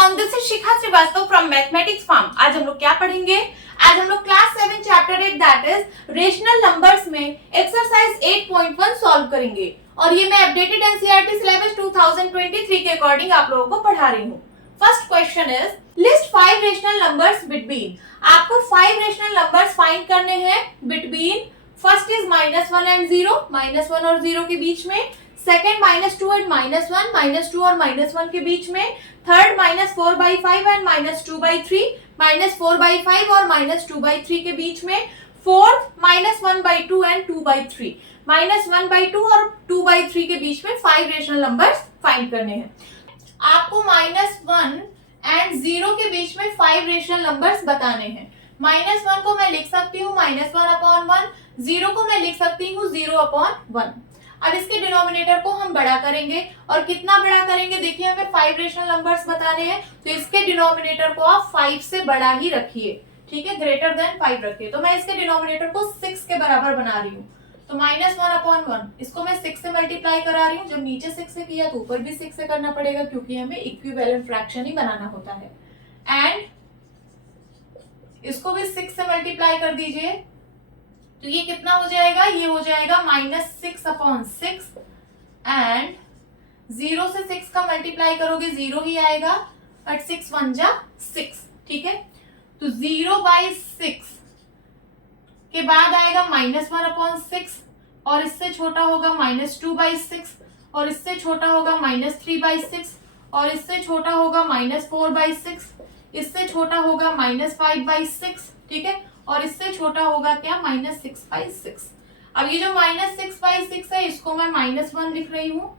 Everyone, this is Shikha Srivastava from mathematics farm. आज हम लोग क्या पढ़ेंगे? आज हम लोग class 7 chapter 8 that is rational numbers में एक्सरसाइज 8.1 सॉल्व करेंगे और ये मैं अपडेटेड एनसीईआरटी सिलेबस 2023 के अकॉर्डिंग आप लोगों को पढ़ा रही हूँ। First question is list 5 rational numbers between. आपको 5 रेशनल नंबर्स फाइंड करने हैं बिटवीन। फर्स्ट इज -1 एंड 0, -1 और 0 के बीच में। सेकेंड -2 एंड -1, -2 और -1 के बीच में। थर्ड -4/5 एंड -2/3, -4/5 और -2/3 के बीच में। फोर्थ -1/2 एंड 2/3, -1/2 और 2/3 के बीच में 5 रेशनल नंबर्स फाइंड करने हैं। आपको -1 एंड 0 के बीच में 5 रेशनल नंबर्स बताने हैं। -1 को मैं लिख सकती हूँ -1/1, 0 को मैं लिख सकती हूँ 0/1। अब इसके डिनोमिनेटर को हम बड़ा करेंगे और कितना बड़ा करेंगे, देखिए हमें 5 रेशनल नंबर्स बताने हैं तो इसके डिनोमिनेटर को आप 5 से बड़ा ही रखिए, ठीक है, ग्रेटर देन 5 रखिए। तो मैं इसके डिनोमिनेटर को 6 के बराबर बना रही हूँ। तो -1/1 इसको मैं 6 से मल्टीप्लाई करा रही हूँ। जब नीचे 6 से किया तो ऊपर भी 6 से करना पड़ेगा क्योंकि हमें इक्विवेलेंट फ्रैक्शन ही बनाना होता है। एंड इसको भी 6 से मल्टीप्लाई कर दीजिए तो ये कितना हो जाएगा, ये हो जाएगा -6/6 एंड 0 से 6 का मल्टीप्लाई करोगे 0 ही आएगा, बट 6 1 जा 6, ठीक है। तो 0/6 के बाद आएगा -1/6 और इससे छोटा होगा -2/6 और इससे छोटा होगा -3/6 और इससे छोटा होगा -4/6, इससे छोटा होगा -5/6, ठीक है, और इससे छोटा होगा क्या, -6/6। अब ये जो -6/6 है इसको मैं -1 लिख रही हूँ,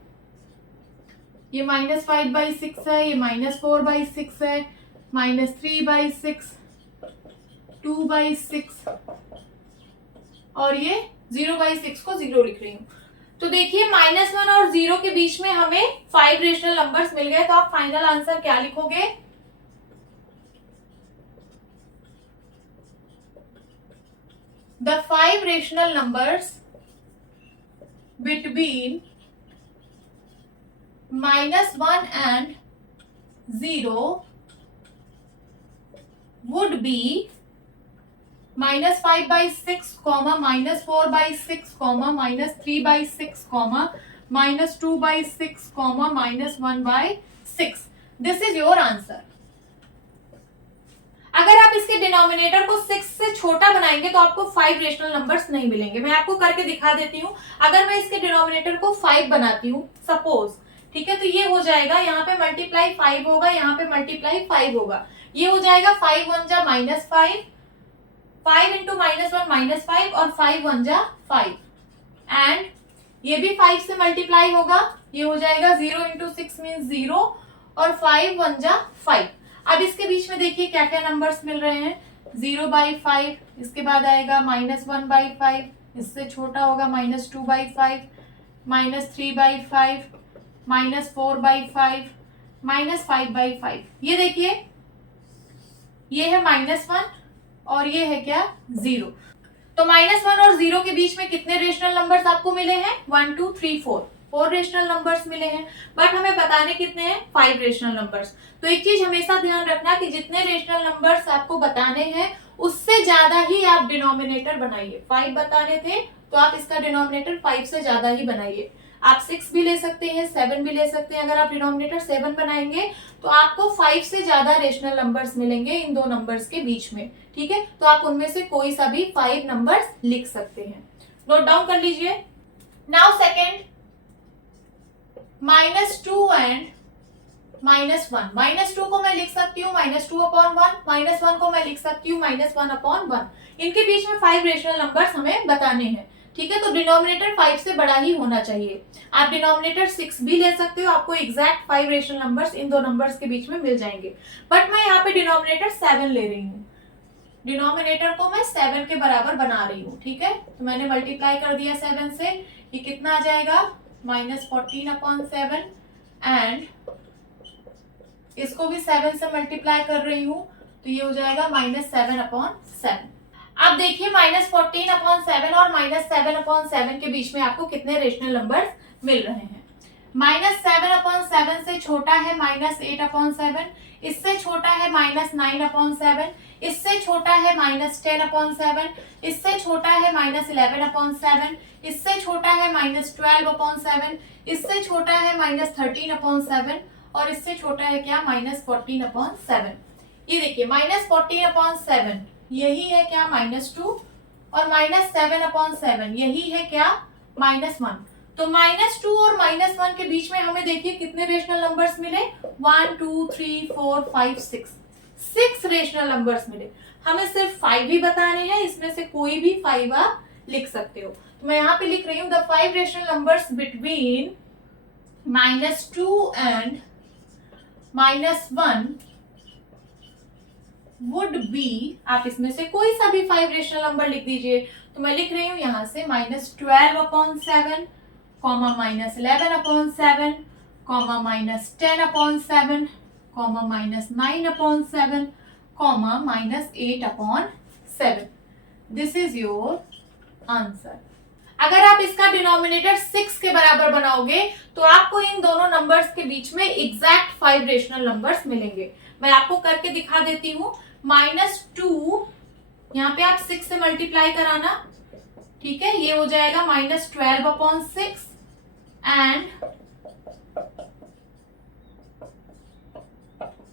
ये -5/6 है, ये -4/6 है, -3/6, 2/6 और ये 0/6 को 0 लिख रही हूँ। तो देखिए -1 और 0 के बीच में हमें 5 रेशनल नंबर्स मिल गए। तो आप फाइनल आंसर क्या लिखोगे? The 5 rational numbers between -1 and 0 would be -5/6, -4/6, -3/6, -2/6, -1/6। This is your answer. अगर आप इसके डिनोमिनेटर को 6 से छोटा बनाएंगे तो आपको 5 रेशनल नंबर्स नहीं मिलेंगे। मैं आपको करके दिखा देती हूँ। अगर मैं इसके डिनोमिनेटर को 5 बनाती हूँ सपोज, ठीक है, तो ये हो जाएगा, यहाँ पे मल्टीप्लाई 5 होगा, यहाँ पे मल्टीप्लाई 5 होगा, ये हो जाएगा 5 1 जा -5, 5 इंटू -1 -5 और 5 1 जा 5 एंड ये भी 5 से मल्टीप्लाई होगा, ये हो जाएगा 0 इंटू 6 मीन्स 0 और 5 1 जा 5। अब इसके बीच में देखिए क्या क्या नंबर्स मिल रहे हैं, 0/5, इसके बाद आएगा -1/5, इससे छोटा होगा -2/5, -3/5, -4/5, -5/5। ये देखिए ये है -1 और ये है क्या, 0। तो -1 और 0 के बीच में कितने रेशनल नंबर्स आपको मिले हैं? 1 2 3 4 रेशनल नंबर्स मिले हैं, बट हमें बताने कितने हैं? 5 रेशनल नंबर्स। तो एक चीज हमेशा ध्यान रखना कि जितने रेशनल नंबर्स आपको बताने हैं उससे ज्यादा ही आप डिनोमिनेटर बनाइए। 5 बताने थे तो आप इसका डिनोमिनेटर 5 से ज्यादा ही बनाइए। आप 6 भी ले सकते हैं, 7 भी ले सकते हैं। अगर आप डिनोमिनेटर 7 बनाएंगे तो आपको 5 से ज्यादा रेशनल नंबर्स मिलेंगे इन दो नंबर्स के बीच में, ठीक है। तो आप उनमें से कोई सा भी 5 नंबर्स लिख सकते हैं। नोट डाउन कर लीजिए। Now second, -2 and -1। -2 को मैं लिख सकती हूँ -2/1, -1 को मैं लिख सकती हूँ -1/1। इनके बीच में 5 रेशनल नंबर्स हमें बताने हैं, ठीक है। तो डिनोमिनेटर 5 से बड़ा ही होना चाहिए। आप डिनोमिनेटर 6 भी ले सकते हो, आपको एग्जैक्ट 5 रेशनल नंबर्स इन दो नंबर्स के बीच में मिल जाएंगे, बट मैं यहाँ पे डिनोमिनेटर 7 ले रही हूँ। डिनोमिनेटर को मैं 7 के बराबर बना रही हूँ, ठीक है। तो मैंने मल्टीप्लाई कर दिया 7 से, ये कितना आ जाएगा, -14/7 एंड इसको भी 7 से मल्टीप्लाई कर रही हूँ तो ये हो जाएगा -7/7। अब देखिए -14/7 और -7/7 के बीच में आपको कितने रेशनल नंबर्स मिल रहे हैं। -7/7 से छोटा है -8/7, इससे छोटा है -9/7, इससे छोटा है -10/7, इससे छोटा है -11/7, इससे छोटा है -12/7, इससे छोटा है -13/7 और इससे छोटा है क्या -14/7। ये देखिए -14/7 यही है क्या -2 और -7/7 यही है क्या -1। तो -2 और -1 के बीच में हमें देखिए कितने रेशनल नंबर्स मिले 1 2 3 4 5 6 रेशनल नंबर्स मिले। हमें सिर्फ 5 ही बताने हैं, इसमें से कोई भी 5 आप लिख सकते हो। तो मैं यहाँ पे लिख रही हूँ the 5 rational numbers between -2 and -1 would be, आप इसमें से कोई सा भी 5 रेशनल नंबर लिख दीजिए। तो मैं लिख रही हूँ यहाँ से -12/7, -11/7, -10/7, -9/7, -8/7। This is your answer. अगर आप इसका डिनोमिनेटर 6 के बराबर बनाओगे तो आपको इन दोनों नंबर्स के बीच में एग्जैक्ट 5 रेशनल नंबर्स मिलेंगे। मैं आपको करके दिखा देती हूँ। -2 यहाँ पे आप 6 से मल्टीप्लाई कराना, ठीक है, ये हो जाएगा -12/6 एंड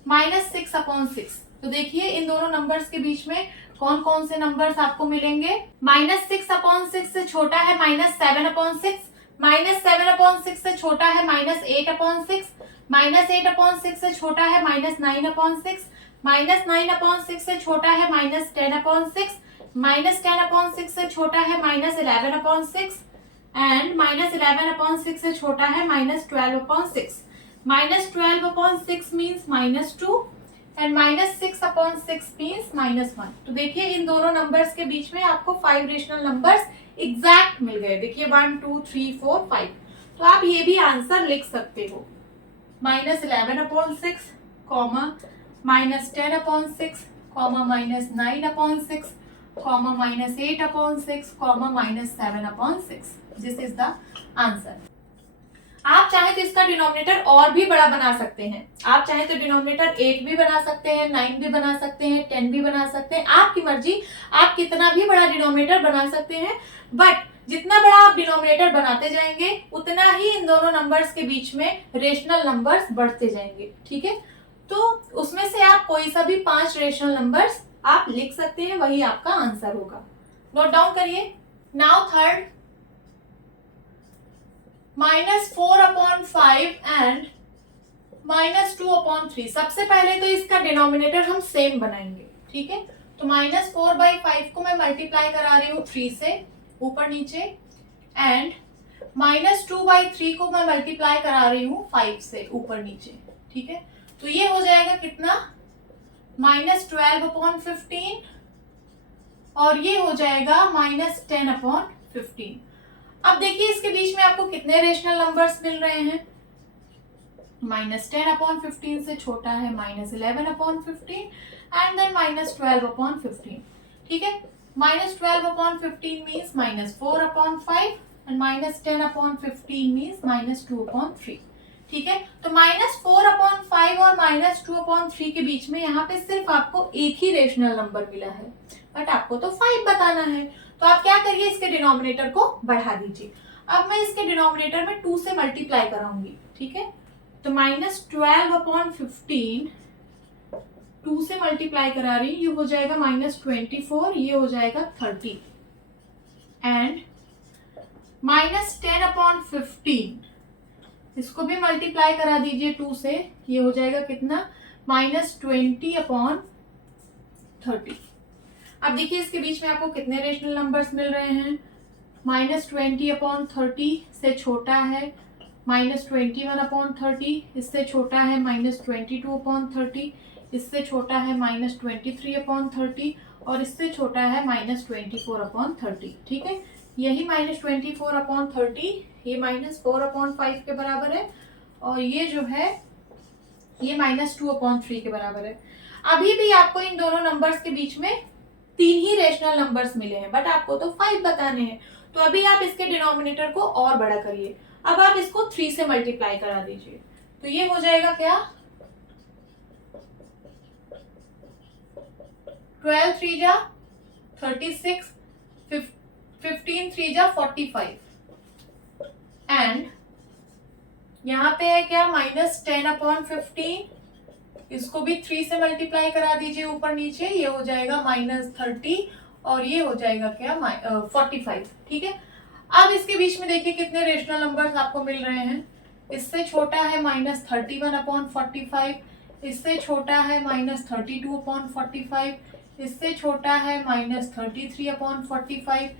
-6/6। तो देखिए इन दोनों नंबर्स के बीच में कौन कौन से नंबर्स आपको मिलेंगे। -6/6 से छोटा है -7/6, -7/6 से छोटा है -8/6, -8/6 से छोटा है -9/6, -9/6 से छोटा है -10/6, -10/6 से छोटा है -11/6 एंड -11/6 से छोटा है -12/6। -12/6 मीन्स -2 एंड -6/6 मीन्स -1। तो देखिए इन दोनों नंबर्स के बीच में आपको 5 रेशनल नंबर्स एग्जैक्ट मिल गए। देखिए 1 2 3 4 5। तो आप ये भी आंसर लिख सकते हो -11/6, -10/6, -9/6, -8/6, -7/6। This is the answer. आप चाहे तो इसका डिनोमिनेटर और भी बड़ा बना सकते हैं। आप चाहे तो डिनोमिनेटर 8 भी बना सकते हैं, 9 भी बना सकते हैं, 10 भी बना सकते हैं, आपकी मर्जी। आप कितना भी बड़ा डिनोमिनेटर बना सकते हैं, बट जितना बड़ा आप डिनोमिनेटर बनाते जाएंगे उतना ही इन दोनों नंबर्स के बीच में रेशनल नंबर्स बढ़ते जाएंगे, ठीक है। तो उसमें से आप कोई सा भी 5 रेशनल नंबर्स आप लिख सकते हैं, वही आपका आंसर होगा। नोट डाउन करिए। Now third, -4/5 and -2/3। सबसे पहले तो इसका डिनोमिनेटर हम सेम बनाएंगे, ठीक है। तो -4/5 को मैं मल्टीप्लाई करा रही हूँ 3 से ऊपर नीचे एंड -2/3 को मैं मल्टीप्लाई करा रही हूँ 5 से ऊपर नीचे, ठीक है। तो ये हो जाएगा कितना -12/15 और ये हो जाएगा -10/15। अब देखिए इसके बीच में आपको कितने रेशनल नंबर्स मिल रहे हैं। -10/15 से छोटा है -11/15 एंड देन -12/15, ठीक है। -12/15 मीन्स -4/5 एंड -10/15 मीन्स -2/3, ठीक है। तो -4/5 और -2/3 के बीच में यहाँ पे सिर्फ आपको एक ही रेशनल नंबर मिला है, बट आपको तो 5 बताना है। तो आप क्या करिए, इसके डिनोमिनेटर को बढ़ा दीजिए। अब मैं इसके डिनोमिनेटर में 2 से मल्टीप्लाई कराऊंगी, ठीक है। तो -12/15 2 से मल्टीप्लाई करा रही, ये हो जाएगा -24, ये हो जाएगा 30 एंड -10/15 इसको भी मल्टीप्लाई करा दीजिए 2 से, ये हो जाएगा कितना -20/30। अब देखिए इसके बीच में आपको कितने रेशनल नंबर्स मिल रहे हैं। -20/30 से छोटा है -21/30, इससे छोटा है -22/30, इससे छोटा है -23/30 और इससे छोटा है -24/30, ठीक है। यही -24/30 ये -4/5 के बराबर है और ये जो है ये -2/3 के बराबर है। अभी भी आपको इन दोनों नंबर्स के बीच में 3 ही रेशनल नंबर्स मिले हैं, बट आपको तो 5 बताने हैं। तो अभी आप इसके डिनोमिनेटर को और बड़ा करिए। अब आप इसको 3 से मल्टीप्लाई करा दीजिए, तो ये हो जाएगा क्या 12 3 जा 36, 15 3 जा 45 एंड यहाँ पे है क्या -10/15, इसको भी 3 से मल्टीप्लाई करा दीजिए ऊपर नीचे, ये हो जाएगा -30 और ये हो जाएगा क्या 45। ठीक है, अब इसके बीच में देखिए कितने रेशनल नंबर्स आपको मिल रहे हैं। इससे छोटा है -31/45, इससे छोटा है -32/45, इससे छोटा है -33/45,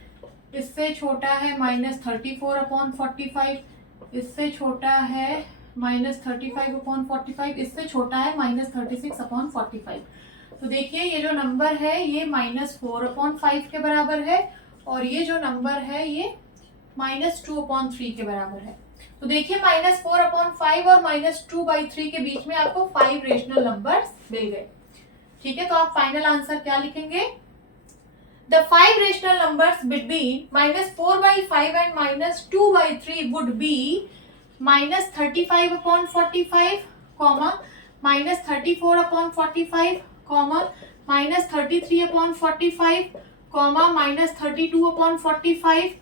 इससे छोटा है -34/45, इससे छोटा है -35/45, इससे छोटा है -36/45। तो देखिए ये जो नंबर है ये -4/5 के बराबर है और ये जो नंबर है ये -2/3 के बराबर है। तो देखिए -4/5 और -2/3 के बीच में आपको 5 रेशनल नंबर्स मिल गए। ठीक है, तो आप फाइनल आंसर क्या लिखेंगे? The 5 rational numbers between -4/5 and -2/3 would be -35/45, -34/45, -33/45, -32/45,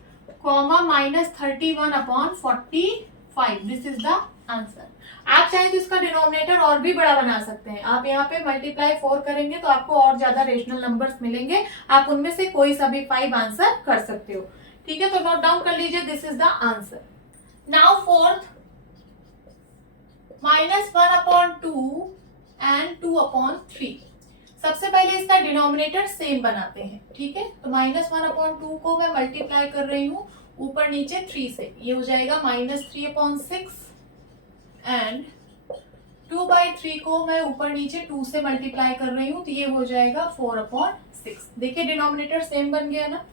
-31/45। This is the answer. आप चाहे तो इसका डिनोमिनेटर और भी बड़ा बना सकते हैं। आप यहाँ पे मल्टीप्लाई 4 करेंगे तो आपको और ज्यादा रेशनल नंबर्स मिलेंगे, आप उनमें से कोई सा भी 5 आंसर कर सकते हो। ठीक है, तो नोट डाउन कर लीजिए, this is the answer. Now fourth, -1/2 and 2/3। सबसे पहले इसका डिनोमिनेटर सेम बनाते हैं। ठीक है, तो -1/2 को मैं मल्टीप्लाई कर रही हूँ ऊपर नीचे 3 से, ये हो जाएगा -3/6 एंड 2/3 को मैं ऊपर नीचे 2 से मल्टीप्लाई कर रही हूँ, तो ये हो जाएगा 4/6। देखिए डिनोमिनेटर सेम बन गया ना।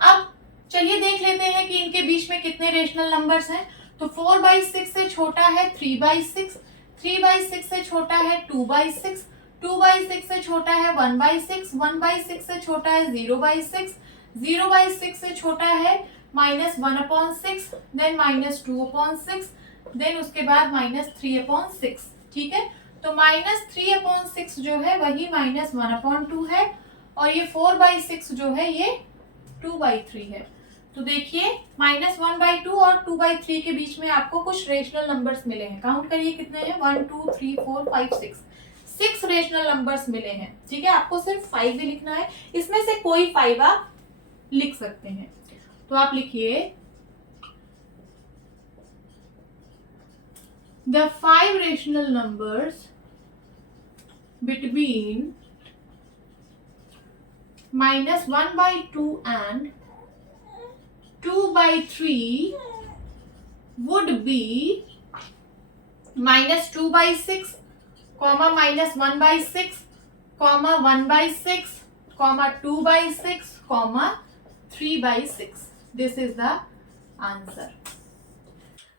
अब चलिए देख लेते हैं कि इनके बीच में कितने रेशनल नंबर्स हैं। तो 4/6 से छोटा है 3/6, 3/6 से छोटा है 2/6, 2/6 से छोटा है 1/6, 1/6 से छोटा है 0/6, 0/6 से छोटा है -1/6, देन -2/6, देन उसके बाद -3/6। ठीक है, तो -3/6 जो है वही -1/2 है और ये 4/6 जो है ये 2/3 है। तो देखिए -1/2 और 2/3 के बीच में आपको कुछ रेशनल नंबर्स मिले हैं। काउंट करिए कितने हैं, 1 2 3 4 5 6 रेशनल नंबर्स मिले हैं। ठीक है, आपको सिर्फ 5 ही लिखना है, इसमें से कोई 5 आप लिख सकते हैं। तो आप लिखिए the 5 rational numbers between -1/2 and 2/3 would be -2/6, -1/6, -1/6, -2/6, -3/6। This is the answer.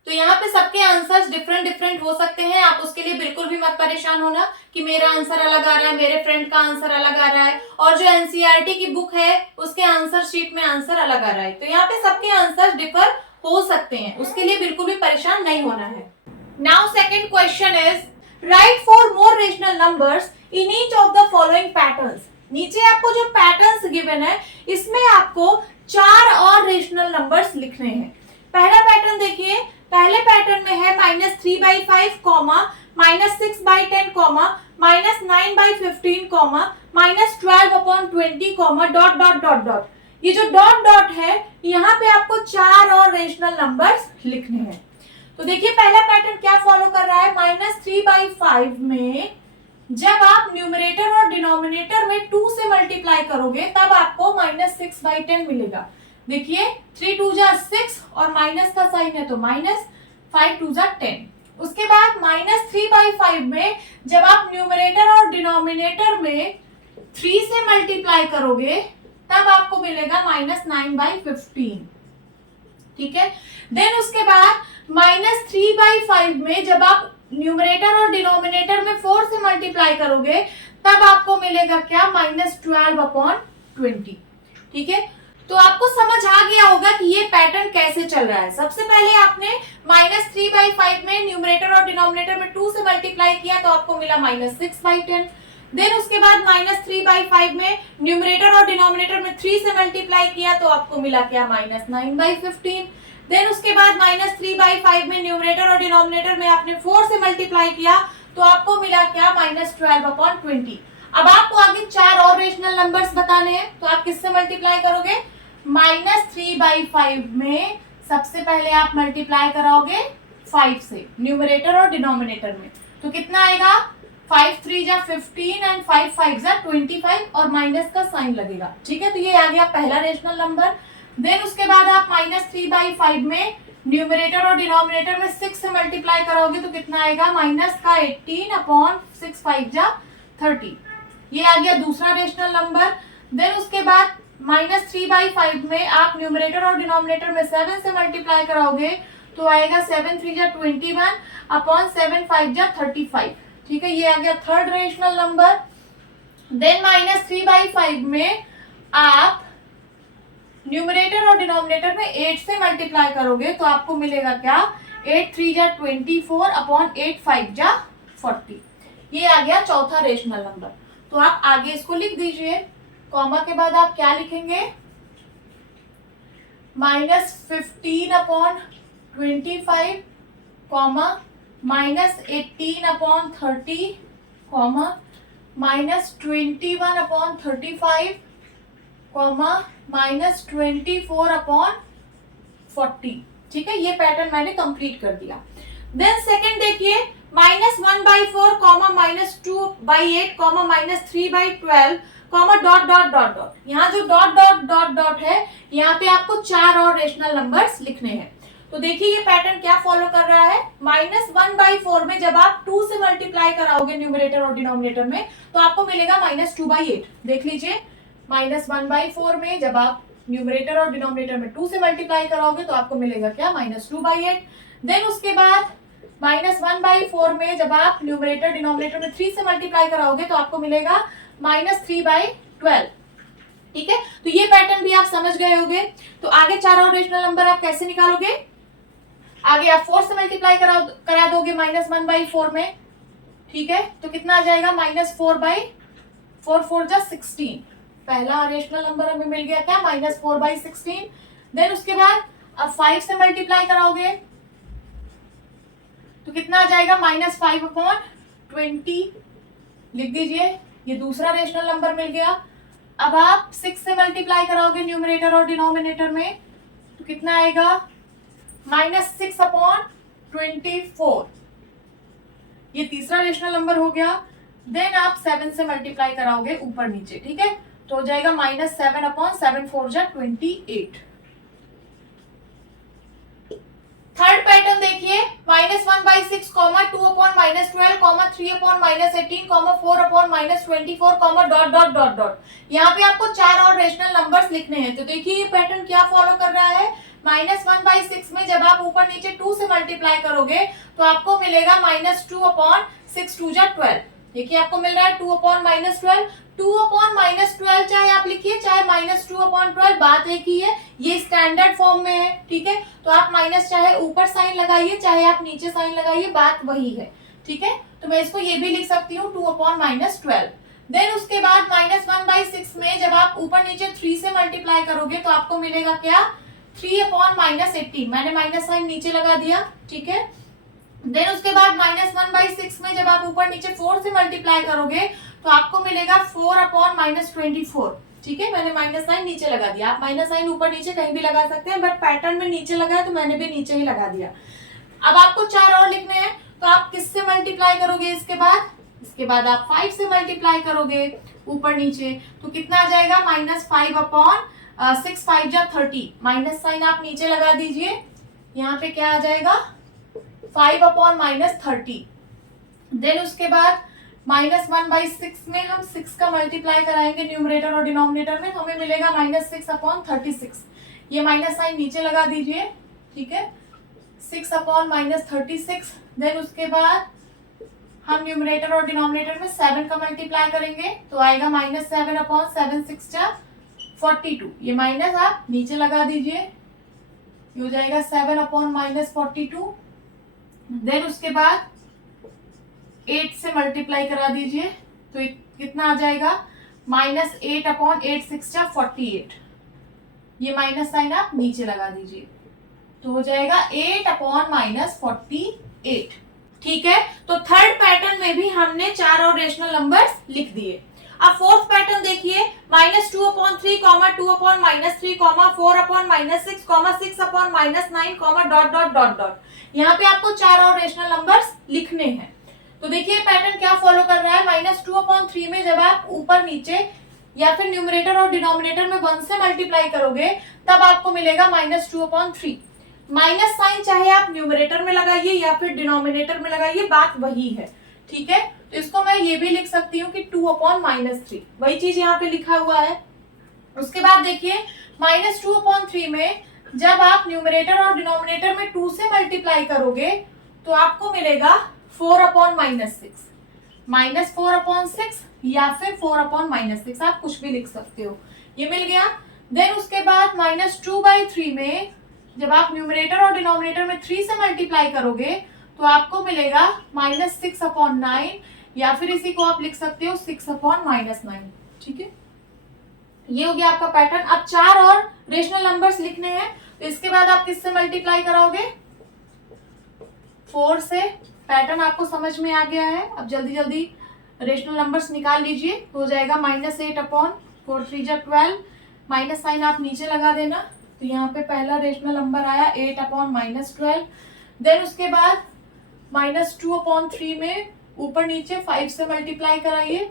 तो यहाँ पे सबके आंसर्स डिफरेंट हो सकते हैं, आप उसके लिए बिल्कुल भी मत परेशान होना कि मेरा आंसर अलग आ रहा है, मेरे फ्रेंड का आंसर अलग आ रहा है और जो एनसीईआरटी की बुक है उसके आंसर शीट में आंसर अलग आ रहा है। तो यहाँ पे सबके आंसर डिफर हो सकते हैं, उसके लिए बिल्कुल भी परेशान नहीं होना है। Now second question is right 4 more rational numbers in each of the following patterns. नीचे आपको जो पैटर्न्स गिवन है इसमें आपको 4 और रेशनल नंबर्स लिखने हैं। पहला पैटर्न देखिए, पहले पैटर्न में है -3/5, -6/10, -9/15, -12/20, डॉट डॉट डॉट डॉट। ये जो डॉट डॉट है यहाँ पे आपको 4 और रेशनल नंबर्स लिखने हैं। तो देखिए पहला पैटर्न क्या फॉलो कर रहा है, -3/5 में जब आप न्यूमरेटर और डिनोमिनेटर में 2 से मल्टीप्लाई करोगे तब आपको -6/10 मिलेगा। देखिए 3 2 जा 6 और माइनस का साइन है तो माइनस, 5 2 जा 10। उसके बाद -3/5 में जब आप न्यूमरेटर और डिनोमिनेटर में 3 से मल्टीप्लाई करोगे तब आपको मिलेगा -9/15। ठीक है, देन उसके बाद -3/5 में जब आप न्यूमरेटर और डिनोमिनेटर में 4 से मल्टीप्लाई करोगे तब आपको मिलेगा क्या, -12/20। ठीक है, तो आपको समझ आ गया होगा कि ये पैटर्न कैसे चल रहा है। सबसे पहले आपने -3/5 में न्यूमरेटर और डिनोमिनेटर में 2 से मल्टीप्लाई किया तो आपको मिला -6/10। देन उसके बाद -3/5 में न्यूमरेटर और डिनोमिनेटर में 3 से मल्टीप्लाई किया तो आपको मिला क्या, -9/15। देन उसके बाद -3/5 में न्यूमरेटर और डिनोमिनेटर में आपने 4 से मल्टीप्लाई किया तो आपको मिला क्या, -12/20। अब आपको आगे 4 और रेशनल नंबर्स बताने हैं, तो आप किससे मल्टीप्लाई करोगे, -3/5 में सबसे पहले आप मल्टीप्लाई कराओगे 5 से न्यूमरेटर और डिनोमिनेटर में, तो कितना आएगा, 5 3 जा 15 एंड 5 5 जा 25 और माइनस का साइन लगेगा। ठीक है, तो ये आ गया पहला रेशनल नंबर। देन उसके बाद आप -3/5 में न्यूमरेटर और डिनोमिनेटर में 6 से मल्टीप्लाई कराओगे तो कितना आएगा, माइनस का 18/6 5 जा 30। ये आ गया दूसरा रेशनल नंबर। देन उसके बाद -3/5 में आप न्यूमरेटर और डिनोमिनेटर में 7 से मल्टीप्लाई कराओगे तो आएगा 7 3 जा 21/7 5 जा 35। ठीक है, ये आ गया थर्ड रेशनल नंबर। देन -3/5 में आप न्यूमरेटर और डिनोमिनेटर में 8 से मल्टीप्लाई करोगे तो आपको मिलेगा क्या, 8 3 जा 24/8 5 जा 40। ये आ गया चौथा रेशनल नंबर। तो आप आगे इसको लिख दीजिए। कॉमा के बाद आप क्या लिखेंगे, -15/25 कॉमा -18/30 कॉमा -21/35 कॉमा -24/40। ठीक है, ये पैटर्न मैंने कंप्लीट कर दिया। देन सेकंड देखिए, -1/4 comma -2/8 comma -3/12 comma dot dot dot dot. यहाँ जो डॉट डॉट डॉट डॉट है, यहाँ पे आपको 4 और रेशनल नंबर्स लिखने हैं। तो देखिए ये पैटर्न क्या फॉलो कर रहा है, -1/4 में जब आप 2 से मल्टीप्लाई कराओगे न्यूमरेटर और डिनोमिनेटर में तो आपको मिलेगा -2/8। देख लीजिए, -1/4 में जब आप न्यूमरेटर और डिनोमिनेटर में 2 से मल्टीप्लाई कराओगे तो आपको मिलेगा क्या, -2/8। देन उसके बाद -1/4 में जब आप न्यूमरेटर डिनोमिनेटर में 3 से मल्टीप्लाई कराओगे तो आपको मिलेगा -3/12। ठीक है, तो ये पैटर्न भी आप समझ गए होंगे। तो आगे 4 और रेशनल नंबर आप कैसे निकालोगे, आगे आप 4 से मल्टीप्लाई करा दोगे -1/4 में। ठीक है, तो कितना आ जाएगा, -4/4 4 जा 16। पहला रेशनल नंबर हमें मिल गया क्या, -4/16। देन उसके बाद अब 5 से मल्टीप्लाई कराओगे तो कितना आ जाएगा, -5/20। लिख दीजिए, ये दूसरा रेशनल नंबर मिल गया। अब आप 6 से मल्टीप्लाई कराओगे न्यूमरेटर और डिनोमिनेटर में तो कितना आएगा, -6/24। ये तीसरा रेशनल नंबर हो गया। देन आप 7 से मल्टीप्लाई कराओगे ऊपर नीचे। ठीक है, तो हो जाएगा -7/7 4 जा 28। थर्ड पैटर्न देखिए, -1/6 comma 2/-12 comma 3/-18 comma 4/-24 comma dot dot dot dot. यहाँ पे आपको 4 और रेशनल नंबर्स लिखने हैं। तो देखिए ये पैटर्न क्या फॉलो कर रहा है, -1/6 में जब आप ऊपर नीचे 2 से मल्टीप्लाई करोगे तो आपको मिलेगा -2/6 2 जा 12। देखिए आपको मिल रहा है 2/-12। 2/-12 चाहे आप लिखिए चाहे -2/12, बात एक ही है, ये स्टैंडर्ड फॉर्म में है। ठीक है, तो आप माइनस चाहे ऊपर साइन लगाइए चाहे आप नीचे साइन लगाइए, बात वही है। ठीक है, तो मैं इसको ये भी लिख सकती हूँ 2/-12। देन उसके बाद -1/6 में जब आप ऊपर नीचे 3 से मल्टीप्लाई करोगे तो आपको मिलेगा क्या, 3/-18। मैंने माइनस साइन नीचे लगा दिया। ठीक है, देन उसके बाद -1/6 में जब आप ऊपर नीचे 4 से मल्टीप्लाई करोगे तो आपको मिलेगा 4/-24। ठीक है, मैंने माइनस साइन नीचे लगा दिया। आप माइनस साइन ऊपर नीचे कहीं भी लगा सकते हैं, बट पैटर्न में नीचे लगा है तो मैंने भी नीचे ही लगा दिया। अब आपको 4 और लिखने हैं, तो आप किससे मल्टीप्लाई करोगे, इसके बाद आप 5 से मल्टीप्लाई करोगे ऊपर नीचे तो कितना आ जाएगा, -5/6 5 जा 30। माइनस साइन आप नीचे लगा दीजिए, यहाँ पे क्या आ जाएगा, 5/-30। देन उसके बाद -1/6 में हम 6 का मल्टीप्लाई कराएंगे न्यूमरेटर और डिनोमिनेटर में, हमें मिलेगा -6/36। ये माइनस साइन नीचे लगा दीजिए। ठीक है, 6/-36। देन उसके बाद हम न्यूमरेटर और डिनोमिनेटर में 7 का मल्टीप्लाई करेंगे तो आएगा -7/7 6 जा 42, ये माइनस आप नीचे लगा दीजिए, ये हो जाएगा 7 अपॉन माइनस 42। देन उसके बाद 8 से मल्टीप्लाई करा दीजिए, तो कितना आ जाएगा माइनस 8 अपॉन 8 6 जा 48, ये माइनस साइन आप नीचे लगा दीजिए, तो हो जाएगा 8 अपॉन माइनस 48। ठीक है, तो थर्ड पैटर्न में भी हमने 4 और रेशनल नंबर्स लिख दिए। अब फोर्थ पैटर्न देखिए, -2 upon 3, 2 upon -3, 4 upon -6, 6 upon -9, dot dot dot dot. यहाँ पे आपको 4 और रेशनल नंबर्स लिखने हैं। तो देखिए पैटर्न क्या फॉलो कर रहा है, -2 अपॉन 3 में जब आप ऊपर नीचे या फिर न्यूमरेटर और डिनोमिनेटर में 1 से मल्टीप्लाई करोगे तब आपको मिलेगा -2 अपॉन 3। माइनस साइन चाहे आप न्यूमरेटर में लगाइए या फिर डिनोमिनेटर में लगाइए, बात वही है। ठीक है, तो इसको मैं ये भी लिख सकती हूँ कि 2 अपॉन -3, वही चीज यहाँ पे लिखा हुआ है। उसके बाद देखिए -2 अपॉन 3 में जब आप न्यूमरेटर और डिनोमिनेटर में 2 से मल्टीप्लाई करोगे तो आपको मिलेगा 4 अपॉन -6, -4 अपॉन 6 या फिर 4 अपॉन -6, आप कुछ भी लिख सकते हो, ये मिल गया। देन उसके बाद -2/3 में जब आप न्यूमरेटर और डिनोमिनेटर में 3 से मल्टीप्लाई करोगे तो आपको मिलेगा -6 अपॉन 9, या फिर इसी को आप लिख सकते हो 6 अपॉन -9। ठीक है, ये हो गया आपका पैटर्न। अब 4 और रेशनल नंबर्स लिखने हैं, तो इसके बाद आप किससे मल्टीप्लाई कराओगे, 4 से। पैटर्न आपको समझ में आ गया है। अब जल्दी जल्दी रेशनल नंबर्स निकाल लीजिए, हो जाएगा -8 अपॉन 4 3 जा 12, माइनस साइन आप नीचे लगा देना, तो यहाँ पे पहला रेशनल नंबर आया 8 अपॉन -12। देन उसके बाद -2 अपॉन 3 में ऊपर नीचे 5 से मल्टीप्लाई कराइए,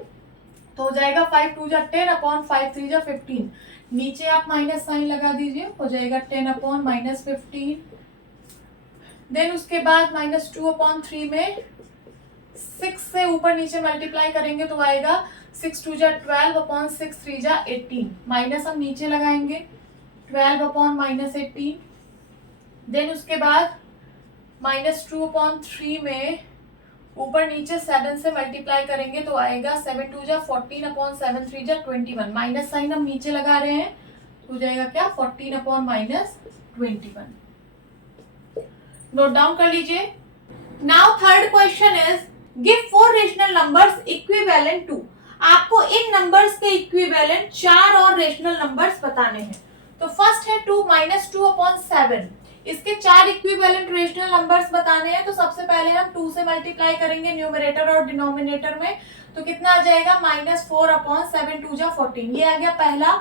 तो हो जाएगा 5 2 जा 10 अपॉन 5 3 जा 15, नीचे आप माइनस साइन लगा दीजिए, हो जाएगा 10 अपॉन -15। देन उसके बाद -2 अपॉन 3 में 6 से ऊपर नीचे मल्टीप्लाई करेंगे तो आएगा 6 2 जा 12 अपॉन 6 3 जा 18, माइनस हम नीचे लगाएंगे 12 अपॉन -18। देन उसके बाद -2 अपॉन 3 में ऊपर नीचे 7 से मल्टीप्लाई करेंगे तो आएगा 7 2 जा 14 अपॉन 7 3 जा 21, माइनस साइन हम नीचे लगा रहे हैं, तो हो जाएगा क्या 14 अपॉन -21। नोट डाउन कर लीजिए। Now third question is give 4 rational numbers equivalent to. आपको इन नंबर्स के इक्विवेलेंट 4 और रेशनल नंबर्स बताने हैं। तो फर्स्ट है 2 -2 अपॉन 7, इसके 4 इक्विवेलेंट रेशनल नंबर्स बताने हैं। तो सबसे पहले हम 2 से मल्टीप्लाई करेंगे न्यूमरेटर और डिनोमिनेटर में, तो कितना आ जाएगा -4 अपॉन 7 2 जा 14, ये आ गया पहला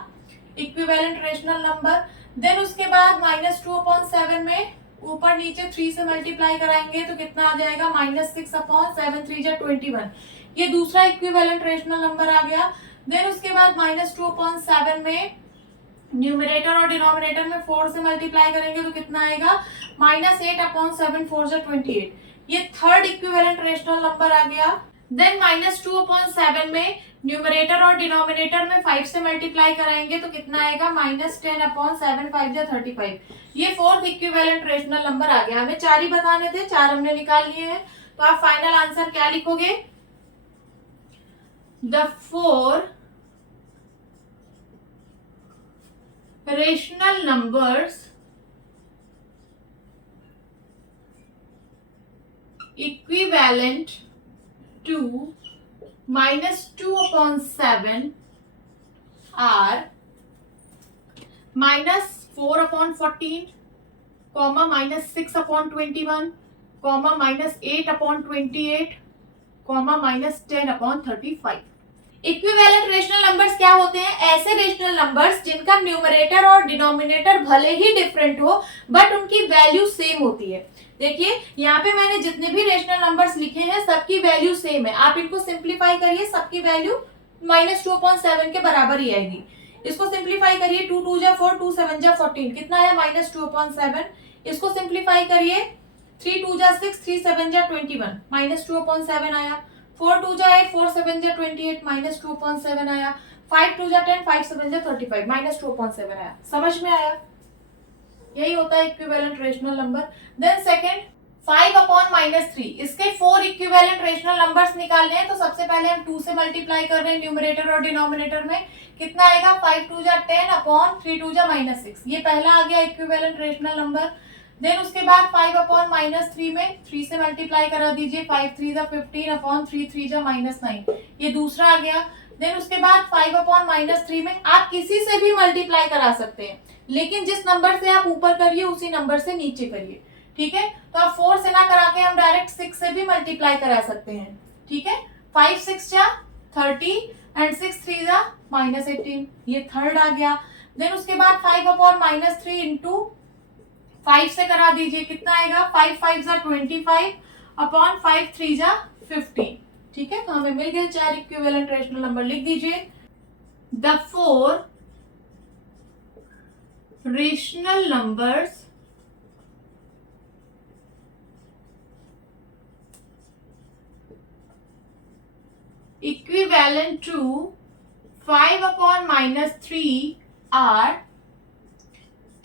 इक्विवेलेंट रेशनल नंबर। देन उसके बाद -2 अपॉन 7 में ऊपर नीचे 3 से मल्टीप्लाई कराएंगे तो कितना आ जाएगा -6 अपॉन 7 3 जा 21, ये दूसरा इक्विवेलेंट रेशनल नंबर आ गया। देन उसके बाद -2 अपॉन 7 में न्यूमरेटर और डिनोमिनेटर में 4 से मल्टीप्लाई करेंगे तो कितना आएगा -8 अपॉन 7 4 जा 28, ये थर्ड इक्विवेलेंट रेशनल नंबर आ गया। देन -2 अपॉन 7 में न्यूमरेटर और डिनोमिनेटर में 5 से मल्टीप्लाई कराएंगे तो कितना आएगा -10 अपॉन 7 5 जा 35, ये फोर्थ इक्विवेलेंट रेशनल नंबर आ गया। हमें 4 ही बताने थे, 4 हमने निकाल लिए हैं। तो आप फाइनल आंसर क्या लिखोगे, the 4 rational numbers equivalent to -2 upon 7 are -4 upon 14, -6 upon 21, -8 upon 28, -10 upon 35। Equivalent rational numbers क्या होते हैं, ऐसे रेशनल नंबर्स जिनका न्यूमरेटर और डिनोमिनेटर भले ही डिफरेंट हो बट उनकी वैल्यू सेम होती है। देखिए यहाँ पे मैंने जितने भी रेशनल नंबर्स लिखे हैं सबकी वैल्यू सेम है। आप इनको सिंप्लीफाई करिए, सबकी वैल्यू -2 अपॉन 7 के बराबर ही आएगी। इसको सिंप्लीफाई करिए, 2 2 जा 4, 2 7 जा 14, कितना आया -2 अपॉन 7। इसको सिंप्लीफाई करिए, 3 2 जा 6, 3 7 जा 21, -2 अपॉन 7 आया। 4 2 जा 8, 4 7 जा 28, -2 अपॉन 7 आया। 5 2 जा 10, 5 7 जा 35, -2 अपॉन 7 आया। समझ में आया, यही होता है equivalent rational number. Then second 5 upon -3, इसके 4 इक्विवेलेंट रेशनल नंबर्स निकालने हैं। तो सबसे पहले हम 2 से मल्टीप्लाई कर रहे हैं न्यूमरेटर और डिनोमिनेटर में। कितना आएगा? 5 2 जा 10 अपॉन 3 2 जा -6। ये पहला आ गया इक्विवेलेंट रेशनल नंबर। देन उसके बाद 5 अपॉन -3 में 3 से मल्टीप्लाई करा दीजिए। 5 3 जा 15 अपॉन 3 3 जा -9, ये दूसरा आ गया। देन उसके बाद 5 अपॉन -3 में आप किसी से भी मल्टीप्लाई करा सकते हैं, लेकिन जिस नंबर से आप ऊपर करिए उसी नंबर से नीचे करिए, ठीक है। तो आप 4 से ना करा के हम डायरेक्ट 6 से भी मल्टीप्लाई करा सकते हैं, ठीक है। 5 6 जा 30 एंड 6 3 जा -18, ये थर्ड आ गया। देन उसके बाद 5 अपॉन -3 इंटू 5 से करा दीजिए। कितना आएगा? 5 5 जा 25 अपॉन 5 3 जा 15, ठीक है। तो हमें मिल गए 4 इक्विवेलेंट रेशनल नंबर। लिख दीजिए the 4 rational numbers equivalent to 5 upon -3 are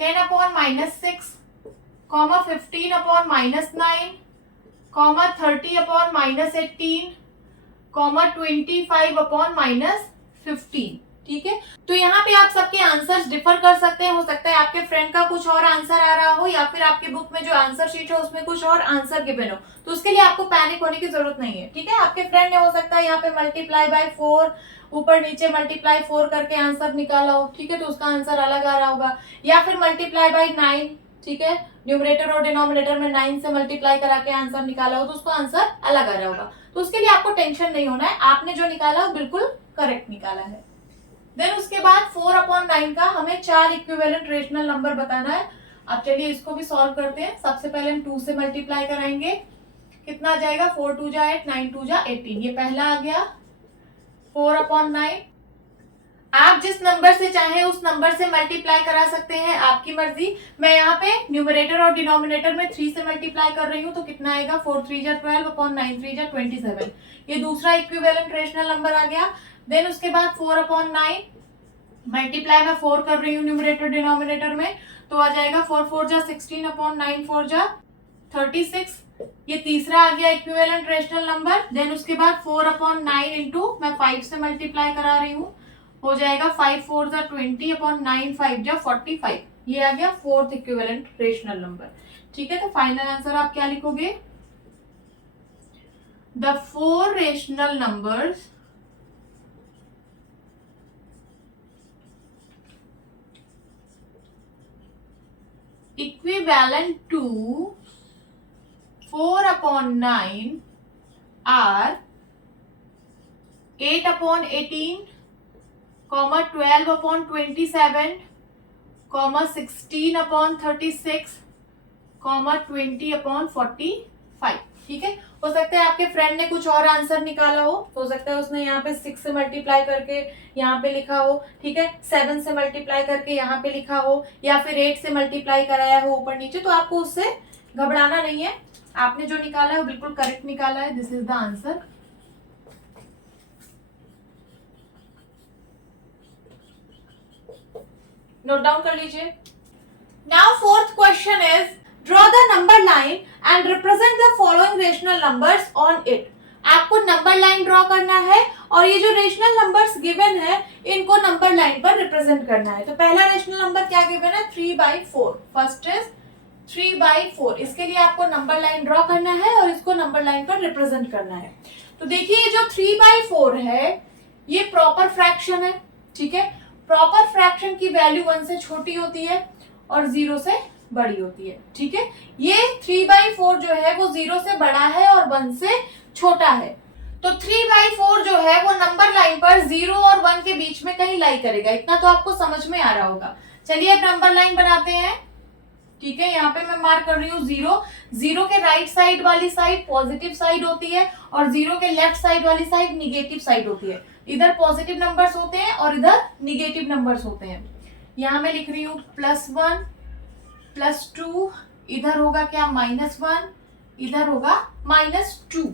10 upon -6, 15 upon -9, 30 upon -18, 25 upon -15, ठीक है। तो यहाँ पे आप सबके आंसर्स डिफर कर सकते हैं। हो सकता है आपके फ्रेंड का कुछ और आंसर आ रहा हो, या फिर आपके बुक में जो आंसर शीट है उसमें कुछ और आंसर गिवन हो। तो उसके लिए आपको पैनिक होने की जरूरत नहीं है, ठीक है। आपके फ्रेंड ने हो सकता है यहाँ पे मल्टीप्लाई बाय 4 ऊपर नीचे मल्टीप्लाई 4 करके आंसर निकाला हो, ठीक है, तो उसका आंसर अलग आ रहा होगा। या फिर मल्टीप्लाई बाय 9, ठीक है, न्यूमरेटर और डिनोमिनेटर में 9 से मल्टीप्लाई करा के आंसर निकाला हो तो उसको आंसर अलग आ रहा होगा। तो उसके लिए आपको टेंशन नहीं होना है, आपने जो निकाला वो बिल्कुल करेक्ट निकाला है। देन उसके बाद 4 अपॉन 9 का हमें 4 इक्विवेलेंट रेशनल नंबर बताना है। अब चलिए इसको भी सॉल्व करते हैं। सबसे पहले हम 2 से मल्टीप्लाई कराएंगे। कितना आ जाएगा? 4 2 जा 8, 9 2 जा 18, ये पहला आ गया। 4 अपॉन 9 आप जिस नंबर से चाहें उस नंबर से मल्टीप्लाई करा सकते हैं, आपकी मर्जी। मैं यहाँ पे न्यूमरेटर और डिनोमिनेटर में 3 से मल्टीप्लाई कर रही हूँ, तो कितना आएगा? 4 3 जा 12 अपॉन 9 3 जा 27, ये दूसरा इक्विवेलेंट रेशनल नंबर आ गया। देन उसके बाद 4 अपॉन 9 मल्टीप्लाई में 4 कर रही हूँ न्यूमरेटर डिनोमिनेटर में, तो आ जाएगा 4 4 जा 16 अपॉन 9 4 जा 36, ये तीसरा आ गया इक्विवेलेंट रेशनल नंबर। देन उसके बाद 4 अपॉन 9 इंटू मैं 5 से मल्टीप्लाई करा रही हूँ, हो जाएगा 5 4 जा 20 अपॉन 9 5 जा 45, ये आ गया फोर्थ इक्विवेलेंट रेशनल नंबर, ठीक है। तो फाइनल आंसर आप क्या लिखोगे? The 4 rational numbers equivalent to 4 upon 9 are 8 upon 18, 12 upon 27, 16 upon 36, 20 upon 45, ठीक है। हो सकता है आपके फ्रेंड ने कुछ और आंसर निकाला हो सकता है उसने यहाँ पे 6 से मल्टीप्लाई करके यहाँ पे लिखा हो, ठीक है, 7 से मल्टीप्लाई करके यहाँ पे लिखा हो, या फिर 8 से मल्टीप्लाई कराया हो ऊपर नीचे। तो आपको उससे घबराना नहीं है, आपने जो निकाला है वो बिल्कुल करेक्ट निकाला है। This is the answer. Note down कर लीजिए। Now fourth question is draw the number line and represent the following rational numbers on it. आपको नंबर लाइन ड्रॉ करना है और ये जो रेशनल नंबर्स गिवन है इनको नंबर लाइन पर रिप्रेजेंट करना है। तो पहला रेशनल नंबर क्या गिवन है? 3/4। First is 3/4। इसके लिए आपको नंबर लाइन ड्रॉ करना है और इसको नंबर लाइन पर रिप्रेजेंट करना है। तो देखिए ये जो 3/4 है ये प्रॉपर फ्रैक्शन है, ठीक है। प्रॉपर फ्रैक्शन की वैल्यू 1 से छोटी होती है और 0 से बड़ी होती है, ठीक है। ये 3/4 जो है वो 0 से बड़ा है और 1 से छोटा है। तो 3/4 जो है वो नंबर लाइन पर 0 और 1 के बीच में कहीं लाई करेगा। इतना तो आपको समझ में आ रहा होगा। चलिए अब नंबर लाइन बनाते हैं, ठीक है। यहाँ पे मैं मार्क कर रही हूँ 0। 0 के राइट साइड वाली साइड पॉजिटिव साइड होती है और 0 के लेफ्ट साइड वाली साइड निगेटिव साइड होती है। इधर पॉजिटिव नंबर्स होते हैं और इधर निगेटिव नंबर्स होते हैं। यहाँ मैं लिख रही हूँ +1 +2, इधर होगा क्या? -1, इधर होगा -2।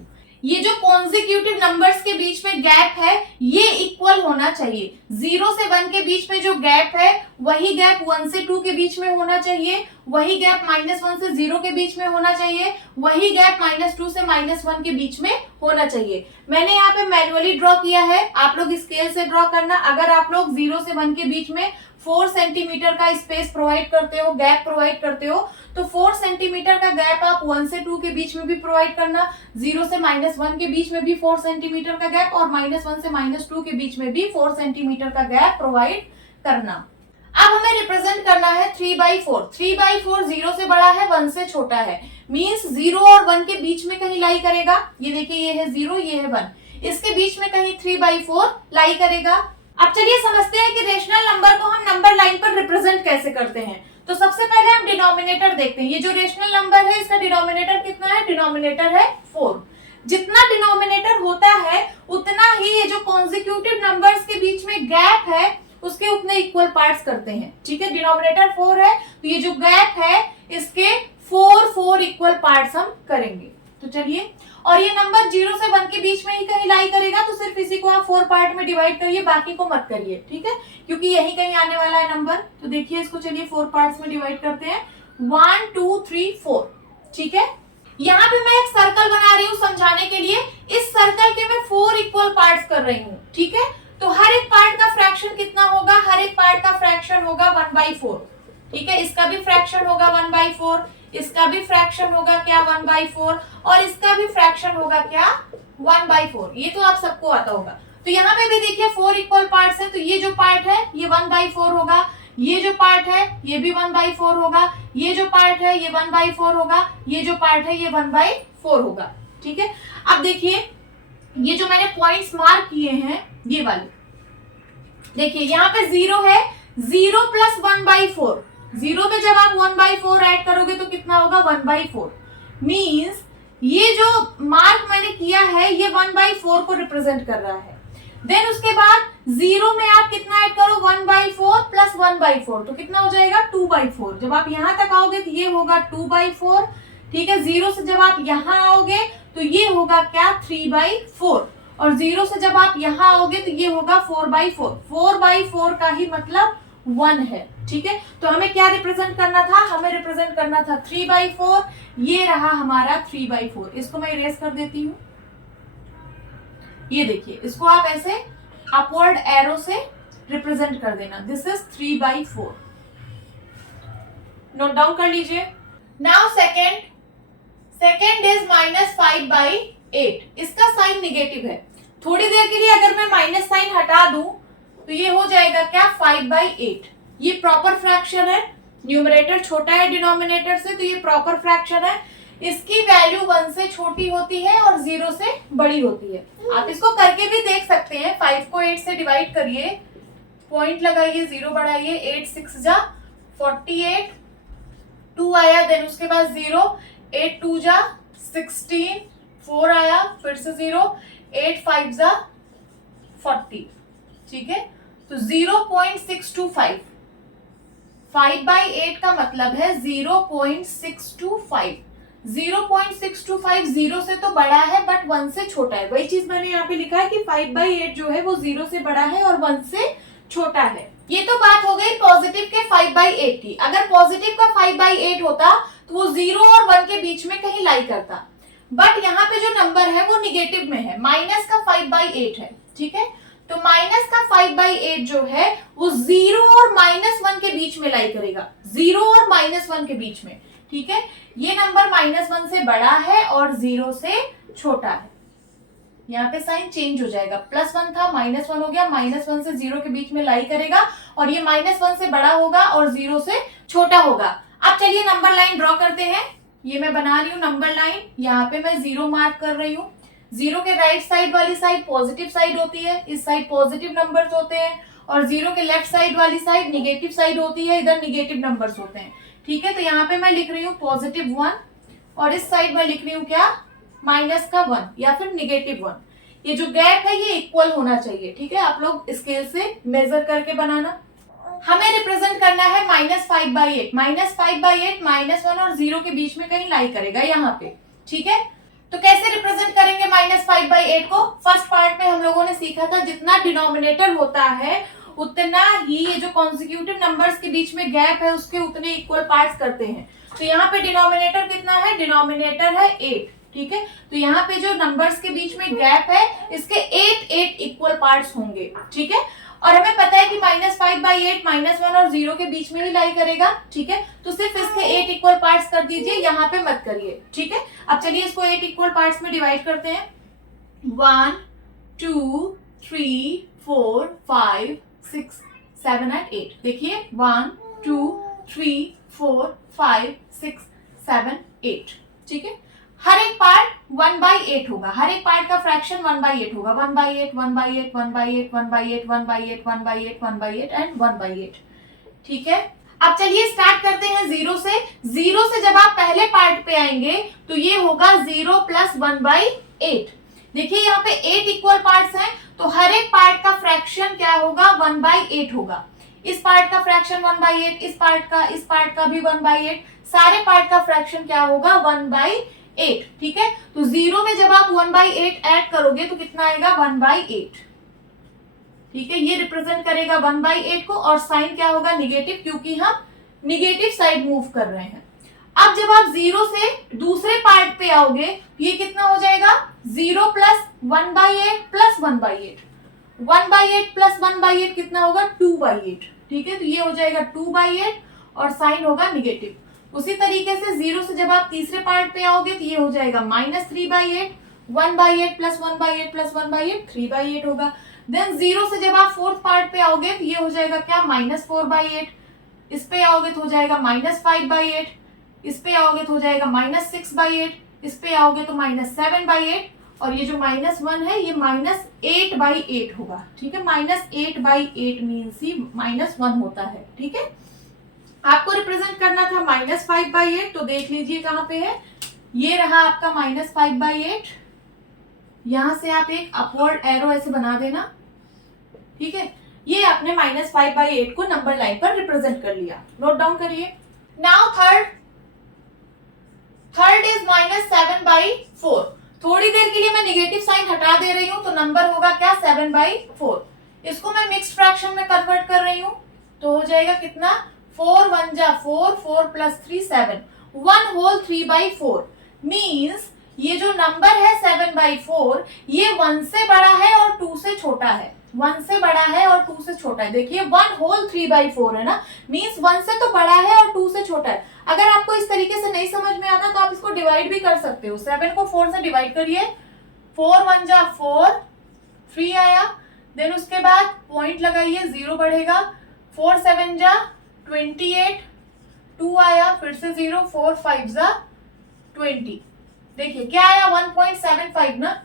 ये जो कॉन्जिक्यूटिव नंबर्स के बीच में गैप है ये इक्वल इक्वल होना चाहिए। 0 से 1 के बीच में जो गैप है वही गैप 1 से 2 के बीच में होना चाहिए, वही गैप -1 से 0 के बीच में होना चाहिए, वही गैप -2 से -1 के बीच में होना चाहिए। मैंने यहाँ पे मैन्युअली ड्रॉ किया है, आप लोग स्केल से ड्रॉ करना। अगर आप लोग 0 से 1 के बीच में 4 सेंटीमीटर का स्पेस प्रोवाइड करते हो, गैप प्रोवाइड करते हो, तो 4 सेंटीमीटर का गैप आप 1 से 2 के बीच में भी प्रोवाइड करना, 0 से -1 के बीच में भी 4 सेंटीमीटर का गैप और -1 से -2 के बीच में भी 4 सेंटीमीटर का गैप प्रोवाइड करना। अब हमें रिप्रेजेंट करना है 3/4। 3/4 0 से बड़ा है, 1 से छोटा है, मींस 0 और 1 के बीच में कहीं लाई करेगा। ये देखिए, ये है 0, ये है 1, इसके बीच में कहीं 3/4 लाई करेगा। अब चलिए समझते हैं कि रेशनल नंबर को हम नंबर लाइन पर रिप्रेजेंट कैसे करते हैं। तो सबसे पहले हम डिनोमिनेटर देखते हैं। ये जो रेशनल नंबर है इसका डिनोमिनेटर कितना है? डिनोमिनेटर है 4। जितना डिनोमिनेटर होता है उतना ही ये जो कॉन्जिक्यूटिव नंबर्स के बीच में गैप है उसके उतने इक्वल पार्ट्स करते हैं। ठीक है, डिनोमिनेटर 4 है तो ये जो गैप है इसके 4 इक्वल पार्ट्स हम करेंगे। तो चलिए, और ये नंबर 0 से 1 के बीच में ही कहीं लाई करेगा, तो सिर्फ इसी को आप 4 पार्ट में डिवाइड करिए, बाकी को मत करिए। ठीक है, क्योंकि यही कहीं आने वाला है नंबर। तो देखिए, इसको चलिए 4 पार्ट्स में डिवाइड करते हैं, 1 2 3 4। ठीक है, यहाँ पे मैं एक सर्कल बना रही हूँ समझाने के लिए। इस सर्कल के मैं 4 इक्वल पार्ट्स कर रही हूँ। ठीक है, तो हर एक पार्ट का फ्रैक्शन कितना होगा? हर एक पार्ट का फ्रैक्शन होगा 1/4। ठीक है, इसका भी फ्रैक्शन होगा 1/4, इसका भी फ्रैक्शन होगा क्या? 1/4, और इसका भी फ्रैक्शन होगा क्या? 1/4। ये तो आप सबको आता होगा। तो यहाँ पे भी देखिए 4 इक्वल पार्ट्स है, तो ये जो पार्ट है ये 1/4 होगा, ये जो पार्ट है ये भी 1/4 होगा, ये जो पार्ट है ये 1/4 होगा, ये जो पार्ट है ये 1/4 होगा। ठीक है, अब देखिए ये जो मैंने पॉइंट्स मार्क किए हैं ये वाले, देखिए यहाँ पे 0 है, 0 + 1/4। 0 में जब आप 1/4 ऐड करोगे तो कितना होगा? 1/4। मींस ये जो मार्क मैंने किया है ये 1/4 को रिप्रेजेंट कर रहा है। देन उसके बाद 0 में आप कितना ऐड करो? 1/4 + 1/4, तो कितना हो जाएगा? 2/4। जब आप यहां तक आओगे तो ये होगा 2/4। ठीक है, 0 से जब आप यहाँ आओगे तो ये होगा क्या? 3/4, और 0 से जब आप यहाँ आओगे तो ये होगा 4/4। 4/4 का ही मतलब 1 है। ठीक है, तो हमें क्या रिप्रेजेंट करना था? हमें रिप्रेजेंट करना था 3/4। ये रहा हमारा 3/4। इसको मैं इरेज कर देती हूँ। ये देखिए, इसको आप ऐसे अपवर्ड एरो से रिप्रेजेंट कर देना। This is 3/4। नोट डाउन कर लीजिए। Now second is -5/8। इसका साइन निगेटिव है। थोड़ी देर के लिए अगर मैं माइनस साइन हटा दूं तो ये हो जाएगा क्या? 5/8। ये प्रॉपर फ्रैक्शन है, न्यूमरेटर छोटा है डिनोमिनेटर से, तो ये प्रॉपर फ्रैक्शन है। इसकी वैल्यू 1 से छोटी होती है और 0 से बड़ी होती है। आप इसको करके भी देख सकते हैं। 5 को 8 से डिवाइड करिए, पॉइंट लगाइए, 0 बढ़ाइए, 8 6 जा 48, 2 आया, देन उसके बाद 0, 8 2 जा 16, 4 आया, फिर से 0, 8 5 जा 40। ठीक है, तो 0.625। 5/8 का मतलब है 0.625। 0.625 0 से तो बड़ा है बट 1 से छोटा है। वही चीज मैंने यहाँ पे लिखा है कि 5/8 जो है वो 0 से बड़ा है और 1 से छोटा है। ये तो बात हो गई पॉजिटिव के 5/8 की। अगर पॉजिटिव का 5/8 होता तो वो 0 और 1 के बीच में कहीं लाई करता, बट यहाँ पे जो नंबर है वो निगेटिव में है, माइनस का 5/8 है। ठीक है, तो माइनस का 5/8 जो है वो 0 और -1 के बीच में लाई करेगा, 0 और -1 के बीच में। ठीक है, ये नंबर -1 से बड़ा है और 0 से छोटा है। यहाँ पे साइन चेंज हो जाएगा, +1 था -1 हो गया, -1 से 0 के बीच में लाई करेगा और ये -1 से बड़ा होगा और 0 से छोटा होगा। अब चलिए नंबर लाइन ड्रॉ करते हैं। ये मैं बना रही हूँ नंबर लाइन, यहाँ पे मैं 0 मार्क कर रही हूँ। 0 के राइट साइड वाली साइड पॉजिटिव साइड होती है, इस साइड पॉजिटिव नंबर्स होते हैं, और 0 के लेफ्ट साइड वाली साइड निगेटिव साइड होती है, इधर निगेटिव नंबर्स होते हैं। ठीक है, तो यहाँ पे मैं लिख रही हूँ +1 और इस साइड में लिख रही हूँ क्या? -1 या फिर -1। ये जो गैप है ये इक्वल होना चाहिए। ठीक है, आप लोग स्केल से मेजर करके बनाना। हमें रिप्रेजेंट करना है -5/8। -5/8 -1 और 0 के बीच में कहीं लाई करेगा यहाँ पे। ठीक है, तो कैसे रिप्रेजेंट करेंगे -5/8 को? फर्स्ट पार्ट में हम लोगों ने सीखा था जितना डिनोमिनेटर होता है उतना ही ये जो कॉन्जिक्यूटिव नंबर्स के बीच में गैप है उसके उतने इक्वल पार्ट्स करते हैं। तो यहाँ पे डिनोमिनेटर कितना है, डिनोमिनेटर है 8, ठीक है। तो यहाँ पे जो नंबर्स के बीच में गैप है इसके 8 इक्वल पार्ट्स होंगे, ठीक है। और हमें पता है कि -5/8 -1 और 0 के बीच में ही लाई करेगा, ठीक है। तो सिर्फ इसके 8 इक्वल पार्ट्स कर दीजिए, यहाँ पे मत करिए, ठीक है। अब चलिए इसको 8 इक्वल पार्ट्स में डिवाइड करते हैं। 1 2 3 4 5 6 7 एंड 8। देखिए 1 2 3 4 5 6 7 8, ठीक है। हर एक पार्ट 1/8 होगा, हर एक पार्ट का फ्रैक्शन 1/8 होगा। 1/8 1/8 1/8 1/8 1/8 1/8 1/8 एंड 1/8, ठीक है। अब चलिए स्टार्ट करते हैं 0 से। 0 से जब आप पहले पार्ट पे आएंगे तो ये होगा 0 + 1/8। देखिए यहाँ पे 8 इक्वल पार्ट्स हैं, तो हर एक पार्ट का फ्रैक्शन क्या होगा, 1/8 होगा। इस पार्ट का फ्रैक्शन 1/8, इस पार्ट का भी 1/8, सारे पार्ट का फ्रैक्शन क्या होगा, 1/8, ठीक है। तो 0 में जब आप 1/8 ऐड करोगे तो कितना आएगा, 1/8, ठीक है। ये रिप्रेजेंट करेगा 1/8 को, और साइन क्या होगा, निगेटिव, क्योंकि हम निगेटिव साइड मूव कर रहे हैं। अब जब आप 0 से दूसरे पार्ट पे आओगे ये कितना हो जाएगा, 0 + 1/8 + 1/8। 1/8 + 1/8 कितना होगा, 2/8, ठीक है। तो ये हो जाएगा 2/8 और साइन होगा निगेटिव। उसी तरीके से 0 से जब आप तीसरे पार्ट पे आओगे तो ये हो जाएगा -3/8। 1/8 + 1/8 + 1/8 3/8 होगा। देन 0 से जब आप फोर्थ पार्ट पे आओगे तो ये हो जाएगा क्या, -4/8। इस पे आओगे तो हो जाएगा -5/8। इस पे आओगे तो हो जाएगा -6/8। इस पे आओगे तो -7/8। और ये जो -1 है ये -8/8 होगा, ठीक है। -8/8 मीन्स ही -1 होता है, ठीक है। आपको रिप्रेजेंट करना था -5/8, तो देख लीजिए कहाँ पे है, ये रहा आपका -5/8। यहां से आप एक अपवर्ड एरो ऐसे बना देना, ठीक है। ये आपने -5/8 को नंबर लाइन पर रिप्रेजेंट कर लिया, नोट डाउन करिए। Now third is -7/4। थोड़ी देर के लिए मैं निगेटिव साइन हटा दे रही हूं तो नंबर होगा क्या, 7/4। इसको मैं मिक्स्ड फ्रैक्शन में कन्वर्ट कर रही हूं तो हो जाएगा कितना, 4 1 जा 4, 4 + 3 7, 1 होल 3/4 मीन्स ये जो नंबर है 7/4 ये 1 से बड़ा है और 2 से छोटा है। 1 से बड़ा है और 2 से छोटा है। देखिए 1 होल 3/4 है ना, मीन्स 1 से तो बड़ा है और 2 से छोटा है। अगर आपको इस तरीके से नहीं समझ में आता तो आप इसको डिवाइड भी कर सकते हो। 7 को 4 से डिवाइड करिए, 4 1 जा 4, 3 आया। देन उसके बाद पॉइंट लगाइए, 0 बढ़ेगा। 4 7 जा 28, 2 आया, फिर से 0, 4 5 जा 20। देखिए क्या आया, 1.75 ना।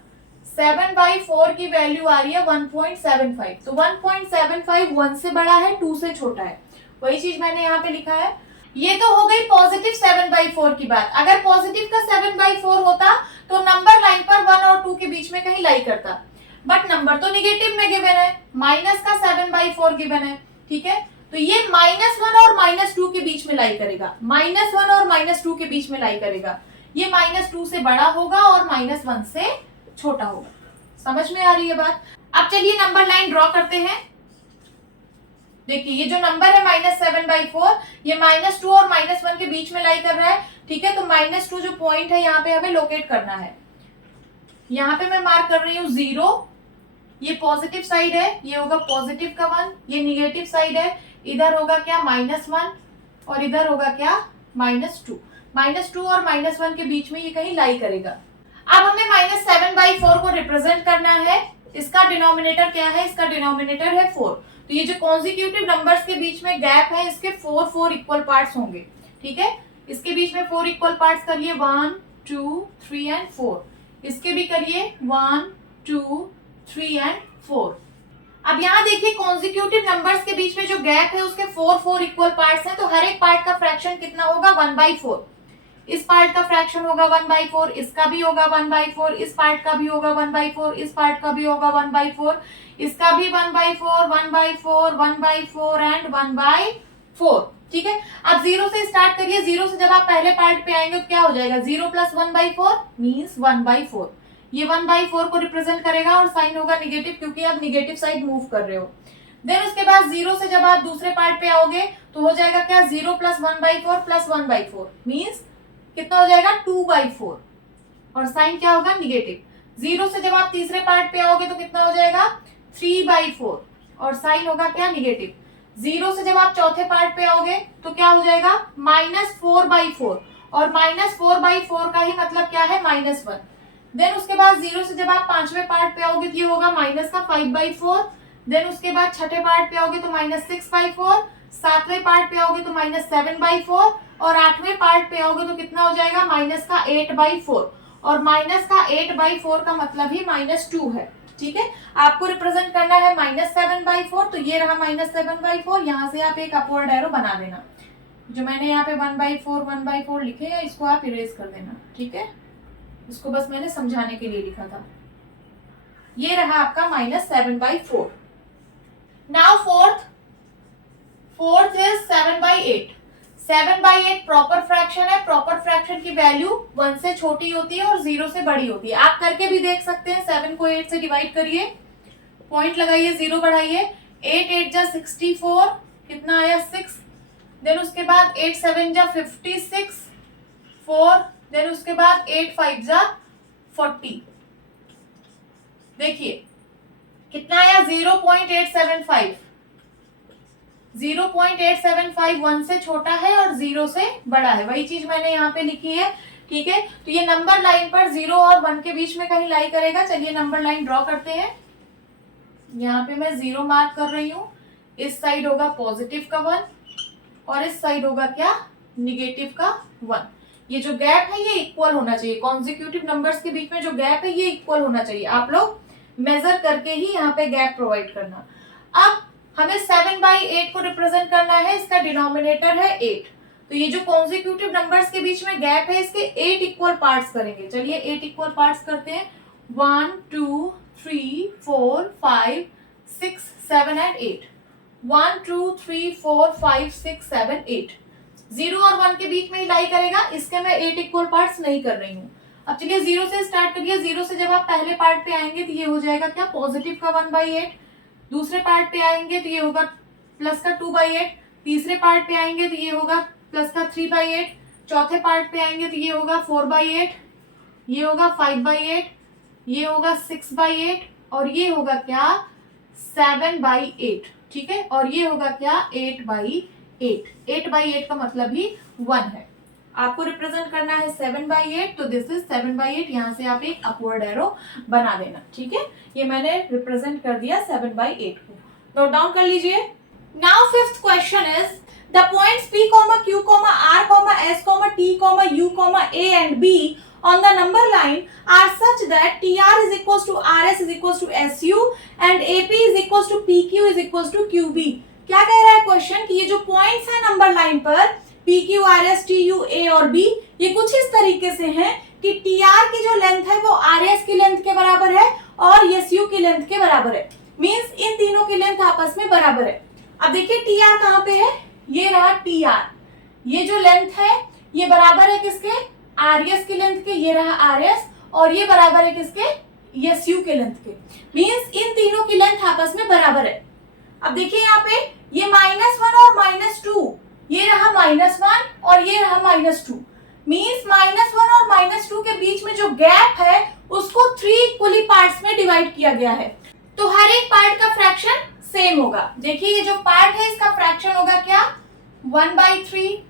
7/4 की वैल्यू आ रही है 1.75। तो 1.75 1 से बड़ा है, 2 से छोटा है। वही चीज मैंने यहाँ पे लिखा है। ये तो हो गई पॉजिटिव 7/4 की बात। अगर पॉजिटिव का 7/4 होता तो नंबर लाइन पर 1 और 2 के बीच में कहीं लाई करता, बट नंबर तो निगेटिव में गिवन है, माइनस का 7/4 गिवन है, ठीक है। तो ये -1 और -2 के बीच में लाई करेगा, -1 और -2 के बीच में लाई करेगा। ये -2 से बड़ा होगा और -1 से छोटा होगा। समझ में आ रही है बात। अब चलिए नंबर लाइन ड्रॉ करते हैं। देखिए ये जो नंबर है -7/4 ये -2 और -1 के बीच में लाई कर रहा है, ठीक है। तो -2 जो पॉइंट है यहाँ पे हमें लोकेट करना है। यहाँ पे मैं मार्क कर रही हूँ 0, ये पॉजिटिव साइड है, ये होगा पॉजिटिव का 1, ये निगेटिव साइड है, इधर होगा क्या -1 और इधर होगा क्या -2। -2 और -1 के बीच में ये कहीं लाई करेगा। अब हमें -7/4 को रिप्रेजेंट करना है। इसका डिनोमिनेटर क्या है, इसका डिनोमिनेटर है 4। तो ये जो कॉन्जिक्यूटिव नंबर्स के बीच में गैप है इसके 4 इक्वल पार्ट्स होंगे, ठीक है। इसके बीच में 4 इक्वल पार्ट्स करिए, 1 2 3 एंड 4। इसके भी करिए 1 2 3 एंड 4। अब यहाँ देखिए कॉन्जिक्यूटिव नंबर्स के बीच में जो गैप है उसके 4 इक्वल पार्ट्स हैं, तो हर एक पार्ट का फ्रैक्शन कितना होगा, 1/4। इस पार्ट का फ्रैक्शन होगा 1/4, इसका भी होगा 1/4, इस पार्ट का भी होगा 1/4, इस पार्ट का भी होगा 1/4, इसका भी 1/4 1/4 1/4 एंड 1/4, ठीक है। अब 0 से स्टार्ट करिए। 0 से जब आप पहले पार्ट पे आएंगे तो क्या हो जाएगा, 0 + 1/4 मीन्स 1/4। ये 1/4 को रिप्रेजेंट करेगा और साइन होगा निगेटिव, क्योंकि आप निगेटिव साइड मूव कर रहे हो। देन उसके बाद 0 से जब आप दूसरे पार्ट पे आओगे तो हो जाएगा क्या, 0 + 1/4 + 1/4 मीन्स कितना हो जाएगा, 2/4 और साइन क्या होगा, निगेटिव। 0 से जब आप तीसरे पार्ट पे आओगे तो कितना हो जाएगा, 3/4 और साइन होगा क्या, निगेटिव। 0 से जब आप चौथे पार्ट पे आओगे तो क्या हो जाएगा, -4/4 और -4/4 का ही मतलब क्या है, -1। देन उसके बाद 0 से जब आप पांचवें पार्ट पे आओगे तो ये होगा -5/4। देन उसके बाद छठे पार्ट पे आओगे तो -6/4, सातवें पार्ट पे आओगे तो -7/4 और आठवें पार्ट पे आओगे तो कितना हो जाएगा, -8/4 और -8/4 का मतलब ही -2 है। ठीक है, आपको रिप्रेजेंट करना है -7/4, तो ये रहा -7/4। यहाँ से आप एक अपवर्ड एरो बना देना। जो मैंने यहाँ पे 1/4 लिखे हैं इसको आप इरेज कर देना। ठीक है, इसको बस मैंने समझाने के लिए लिखा था। ये रहा आपका -7/4। Now fourth is 7/8। 7/8 proper fraction है। प्रॉपर फ्रैक्शन की वैल्यू 1 से छोटी होती है और 0 से बड़ी होती है। आप करके भी देख सकते हैं। 7 को 8 से डिवाइड करिए, पॉइंट लगाइए, 0 बढ़ाइए, 8 8 जा 64, कितना आया 6। देन उसके बाद 8 7 जा 56, 4। देन उसके बाद 8 5 जा 40। देखिए कितना आया, 0.875। 0.875 1 से छोटा है और 0 से बड़ा है, वही चीज मैंने यहाँ पे लिखी है। ठीक है, तो ये नंबर लाइन पर 0 और 1 के बीच में कहीं लाई करेगा। चलिए नंबर लाइन ड्रॉ करते हैं। यहाँ पे मैं 0 मार्क कर रही हूँ। इस साइड होगा पॉजिटिव का 1 और इस साइड होगा क्या, निगेटिव का 1। ये जो गैप है ये इक्वल होना चाहिए। कॉन्जिक्यूटिव नंबर्स के बीच में जो गैप है ये इक्वल होना चाहिए। आप लोग मेजर करके ही यहाँ पे गैप प्रोवाइड करना। अब हमें 7/8 को रिप्रेजेंट करना है। इसका डिनोमिनेटर है 8, तो ये जो कॉन्जिक्यूटिव नंबर्स के बीच में गैप है इसके 8 इक्वल पार्ट्स करेंगे। चलिए 8 इक्वल पार्ट्स करते हैं। 1 2 3 4 5 6 7 एंड 8। 1 2 3 4 5 6 7 8। 0 और 1 के बीच में ही लाई करेगा। इसके मैं 8 इक्वल पार्ट्स नहीं कर रही हूँ। अब चलिए 0 से स्टार्ट करिए। 0 से जब आप पहले पार्ट पे आएंगे तो ये हो जाएगा क्या, पॉजिटिव का 1/8। दूसरे पार्ट पे आएंगे तो ये होगा प्लस का 2/8। तीसरे पार्ट पे आएंगे तो ये होगा प्लस का 3/8। चौथे पार्ट पे आएंगे तो ये होगा 4/8, ये होगा 5/8, ये होगा 6/8 और ये होगा क्या, 7/8। ठीक है, और ये होगा क्या, 8/8। 8/8 का मतलब ही 1 है। आपको रिप्रेजेंट करना है 7/8, तो दिस इज 7/8। यहाँ से आप एक अपवर्ड एरो बना देना। ठीक है, ये मैंने रिप्रेजेंट कर दिया 7/8 को। नोट डाउन कर लीजिए। Now fifth question is the points P, Q, R, S, T, U, A and B on the number line are such that TR is equals to RS is equals to SU and AP is equals to PQ is equals to QB। क्या कह रहा है question कि ये जो points है number line पर P, Q, R, S, T, U, A और B, ये कुछ इस तरीके से हैं कि TR की जो लेंथ है वो RS की लेंथ के बराबर है और SU की लेंथ के बराबर है। मींस इन तीनों की लेंथ आपस में बराबर है। अब देखिए TR कहाँ पे है, ये रहा TR। ये जो लेंथ है ये बराबर है किसके, RS की लेंथ के, ये रहा RS, और ये बराबर है किसके, SU के लेंथ के। मींस इन तीनों की लेंथ आपस में बराबर है। अब देखिए यहाँ पे ये -1 और -2, ये रहा -1 और ये रहा -2। मींस -1 और -2 के बीच में जो गैप है उसको 3 इक्वली पार्ट्स में डिवाइड किया गया है। तो हर एक पार्ट का फ्रैक्शन सेम होगा। देखिए ये जो पार्ट है इसका फ्रैक्शन होगा क्या, 1/3।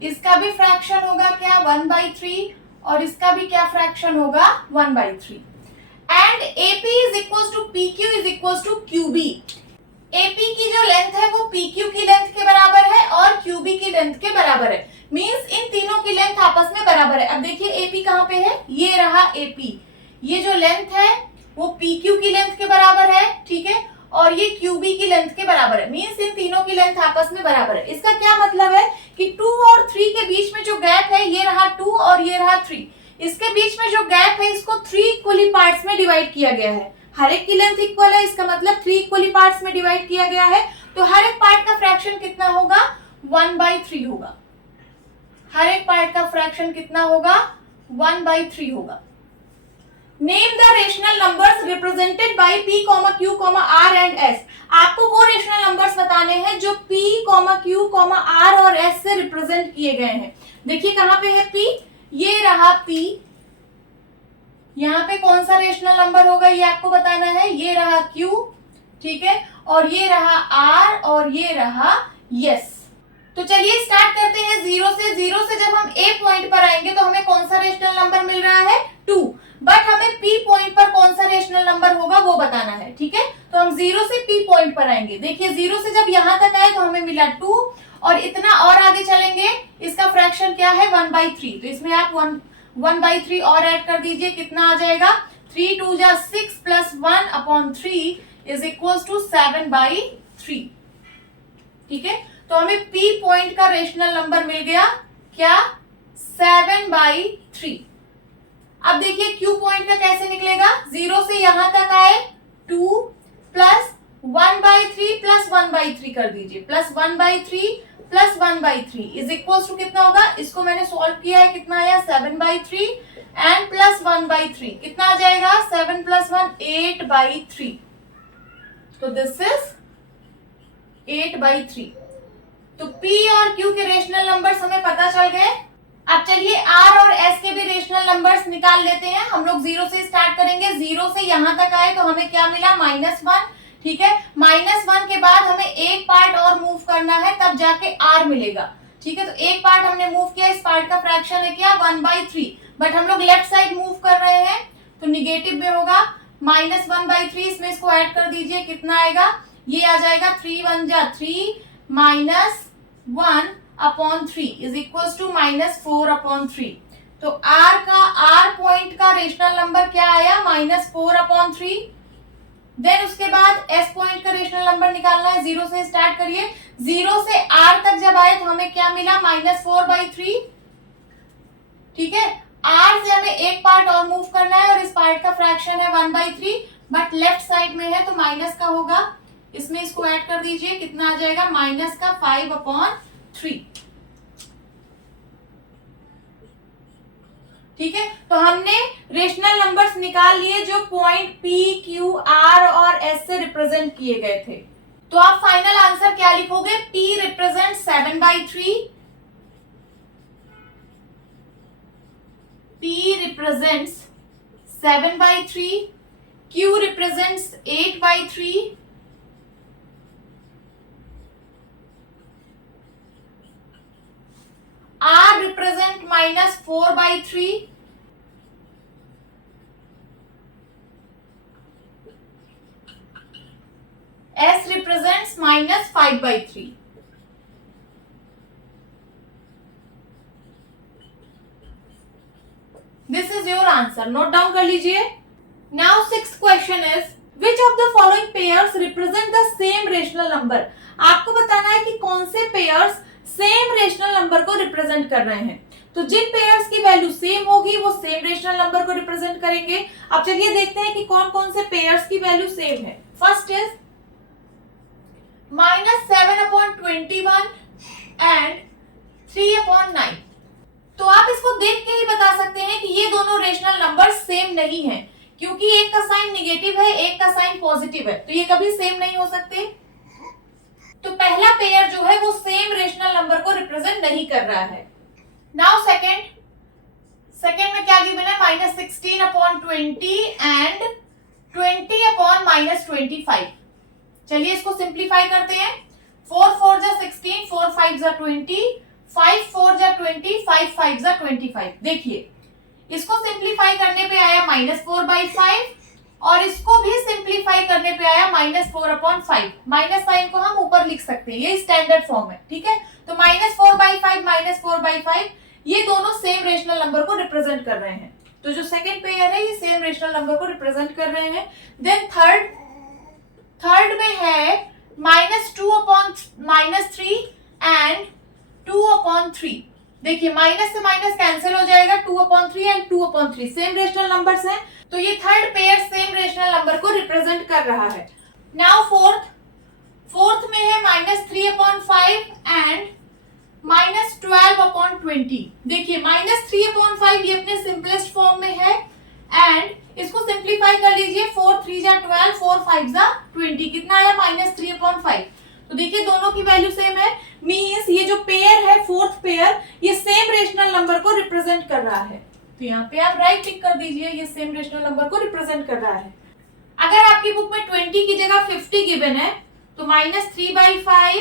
इसका भी फ्रैक्शन होगा क्या, 1/3, और इसका भी क्या फ्रैक्शन होगा, 1/3। And AP is equals to PQ is equals to QB। AP की जो लेंथ है वो PQ की लेंथ के बराबर है और QB की लेंथ के बराबर है। मींस इन तीनों की लेंथ आपस में बराबर है। अब देखिए AP कहाँ पे है, ये रहा AP। ये जो लेंथ है वो PQ की लेंथ के बराबर है, ठीक है, और ये QB की लेंथ के बराबर है। मींस इन तीनों की लेंथ आपस में बराबर है। इसका क्या मतलब है कि 2 और 3 के बीच में जो गैप है ये रहा 2 और ये रहा 3। इसके बीच में जो गैप है इसको 3 इक्वली पार्ट्स में डिवाइड किया गया है। हर एक की लेंथ इक्वल है, इसका मतलब 3 इक्वली पार्ट्स में डिवाइड किया गया है। तो हर एक पार्ट का फ्रैक्शन कितना होगा, 1/3 होगा। हर एक पार्ट का फ्रैक्शन कितना होगा, 1/3 होगा। Name the rational numbers represented by p, q, r and s। आपको वो रेशनल नंबर्स बताने हैं जो p, q, r और s से रिप्रेजेंट किए गए हैं। देखिए कहां पे है p, ये रहा p, यहाँ पे कौन सा रेशनल नंबर होगा ये आपको बताना है, ये रहा q, ठीक है, और ये रहा r और ये रहा s। तो चलिए स्टार्ट करते हैं जीरो से। जीरो से जब हम a पॉइंट पर आएंगे तो हमें कौन सा रेशनल नंबर मिल रहा है 2, बट हमें p पॉइंट पर कौन सा रेशनल नंबर होगा वो बताना है, ठीक है। तो हम जीरो से p पॉइंट पर आएंगे। देखिए जीरो से जब यहाँ तक आए तो हमें मिला 2, और इतना और आगे चलेंगे, इसका फ्रैक्शन क्या है 1/3, तो इसमें आप 1/3 और ऐड कर दीजिए, कितना आ जाएगा 3 2 जा 6 प्लस 1/3 इज इक्वल टू 7/3, ठीक है। तो हमें p पॉइंट का रेशनल नंबर मिल गया क्या 7/3। अब देखिए q पॉइंट का कैसे निकलेगा, जीरो से यहां तक आए 2 प्लस 1/3 प्लस 1/3 कर दीजिए, plus 1/3 plus 1/3 is equal to कितना होगा, इसको मैंने सॉल्व किया है, कितना आया 7/3 एंड प्लस 1/3 कितना आ जाएगा 7 प्लस 1 8/3। तो दिस इज 8/3। तो p और q के रेशनल नंबर्स हमें पता चल गए। अब चलिए r और s के भी रेशनल नंबर्स निकाल लेते हैं। हम लोग जीरो से स्टार्ट करेंगे। जीरो से यहां तक आए तो हमें क्या मिला -1, ठीक है। -1 के बाद हमें एक पार्ट और मूव करना है, तब जाके r मिलेगा, ठीक है। तो एक पार्ट हमने मूव किया, इस पार्ट का फ्रैक्शन है क्या 1/3, बट हम लोग लेफ्ट साइड मूव कर रहे हैं तो निगेटिव में होगा -1/3, इसमें इसको ऐड कर दीजिए, कितना आएगा, ये आ जाएगा 3 1 जा 3 -1/3 इज इक्वल टू -4/3। तो r पॉइंट का रेशनल नंबर क्या आया -4/3। देन उसके बाद s पॉइंट का रेशनल नंबर निकालना है। जीरो से स्टार्ट करिए। जीरो से r तक जब आए तो हमें क्या मिला -4/3, ठीक है। r से हमें एक पार्ट और मूव करना है और इस पार्ट का फ्रैक्शन है 1/3, बट लेफ्ट साइड में है तो माइनस का होगा, इसमें इसको ऐड कर दीजिए, कितना आ जाएगा -5/3, ठीक है। तो हमने रेशनल नंबर्स निकाल लिए जो पॉइंट p, q, r और s से रिप्रेजेंट किए गए थे। तो आप फाइनल आंसर क्या लिखोगे, p represent 7/3, p represents 7/3, q represents 8/3, r represent -4/3, s represents -5/3। This is your answer. Note down कर लीजिए। Now sixth question is which of the following pairs represent the same rational number? आपको बताना है कि कौन से पेयर्स सेम रेशनल नंबर को represent कर रहे हैं। तो जिन पेयर्स की वैल्यू सेम होगी वो सेम रेशनल नंबर को रिप्रेजेंट करेंगे। अब चलिए देखते हैं कि कौन कौन से पेयर्स की वैल्यू सेम है। First is -7/21 and 3/9। तो आप इसको देख के ही बता सकते हैं कि ये दोनों रेशनल नंबर सेम नहीं है, क्योंकि एक का साइन निगेटिव है, एक का साइन पॉजिटिव है, तो ये कभी सेम नहीं हो सकते। तो पहला पेयर जो है वो सेम रेशनल नंबर को रिप्रेजेंट नहीं कर रहा है। नाउ सेकेंड में क्या गिवन है, -16/20 एंड 20/-25। चलिए इसको सिंप्लीफाई करते हैं। 4 4 जा 16, 4 5 जा 20, 5 4 जा 20, 5 5 जा 25। देखिए इसको सिंप्लीफाई करने पे आया -4/5 और इसको भी सिंप्लीफाई करने पे आया -4/5। माइनस साइन को हम ऊपर लिख सकते हैं, ये स्टैंडर्ड फॉर्म है, ठीक है। तो -4/5 -4/5 ये दोनों सेम रेशनल नंबर को रिप्रेजेंट कर रहे हैं। तो जो सेकंड पेयर है ये सेम रेशनल नंबर को रिप्रेजेंट कर रहे हैं। देन थर्ड में है -2/-3 एंड 2/3। देखिए माइनस से माइनस कैंसिल हो जाएगा, 2/3 एंड 2/3 सेम रेशनल नंबर्स हैं, तो ये third pair same rational number को रिप्रेजेंट कर रहा है। नाउ फोर्थ में है -3/5 एंड -12/20। देखिए -3/5 ये अपने सिंपलेस्ट फॉर्म में है एंड इसको सिंप्लीफाई कर लीजिए, 4 3 जा 12, 4 5 जा 20, कितना आया -3/5। तो देखिए दोनों की वैल्यू सेम है, मींस ये जो पेयर है फोर्थ पेयर ये सेम रेशनल नंबर को रिप्रेजेंट कर रहा है। तो यहाँ पे आप राइट टिक कर दीजिए, ये सेम रेशनल नंबर को रिप्रेजेंट कर रहा है। अगर आपकी बुक में 20 की जगह 50 गिवन है तो -3/5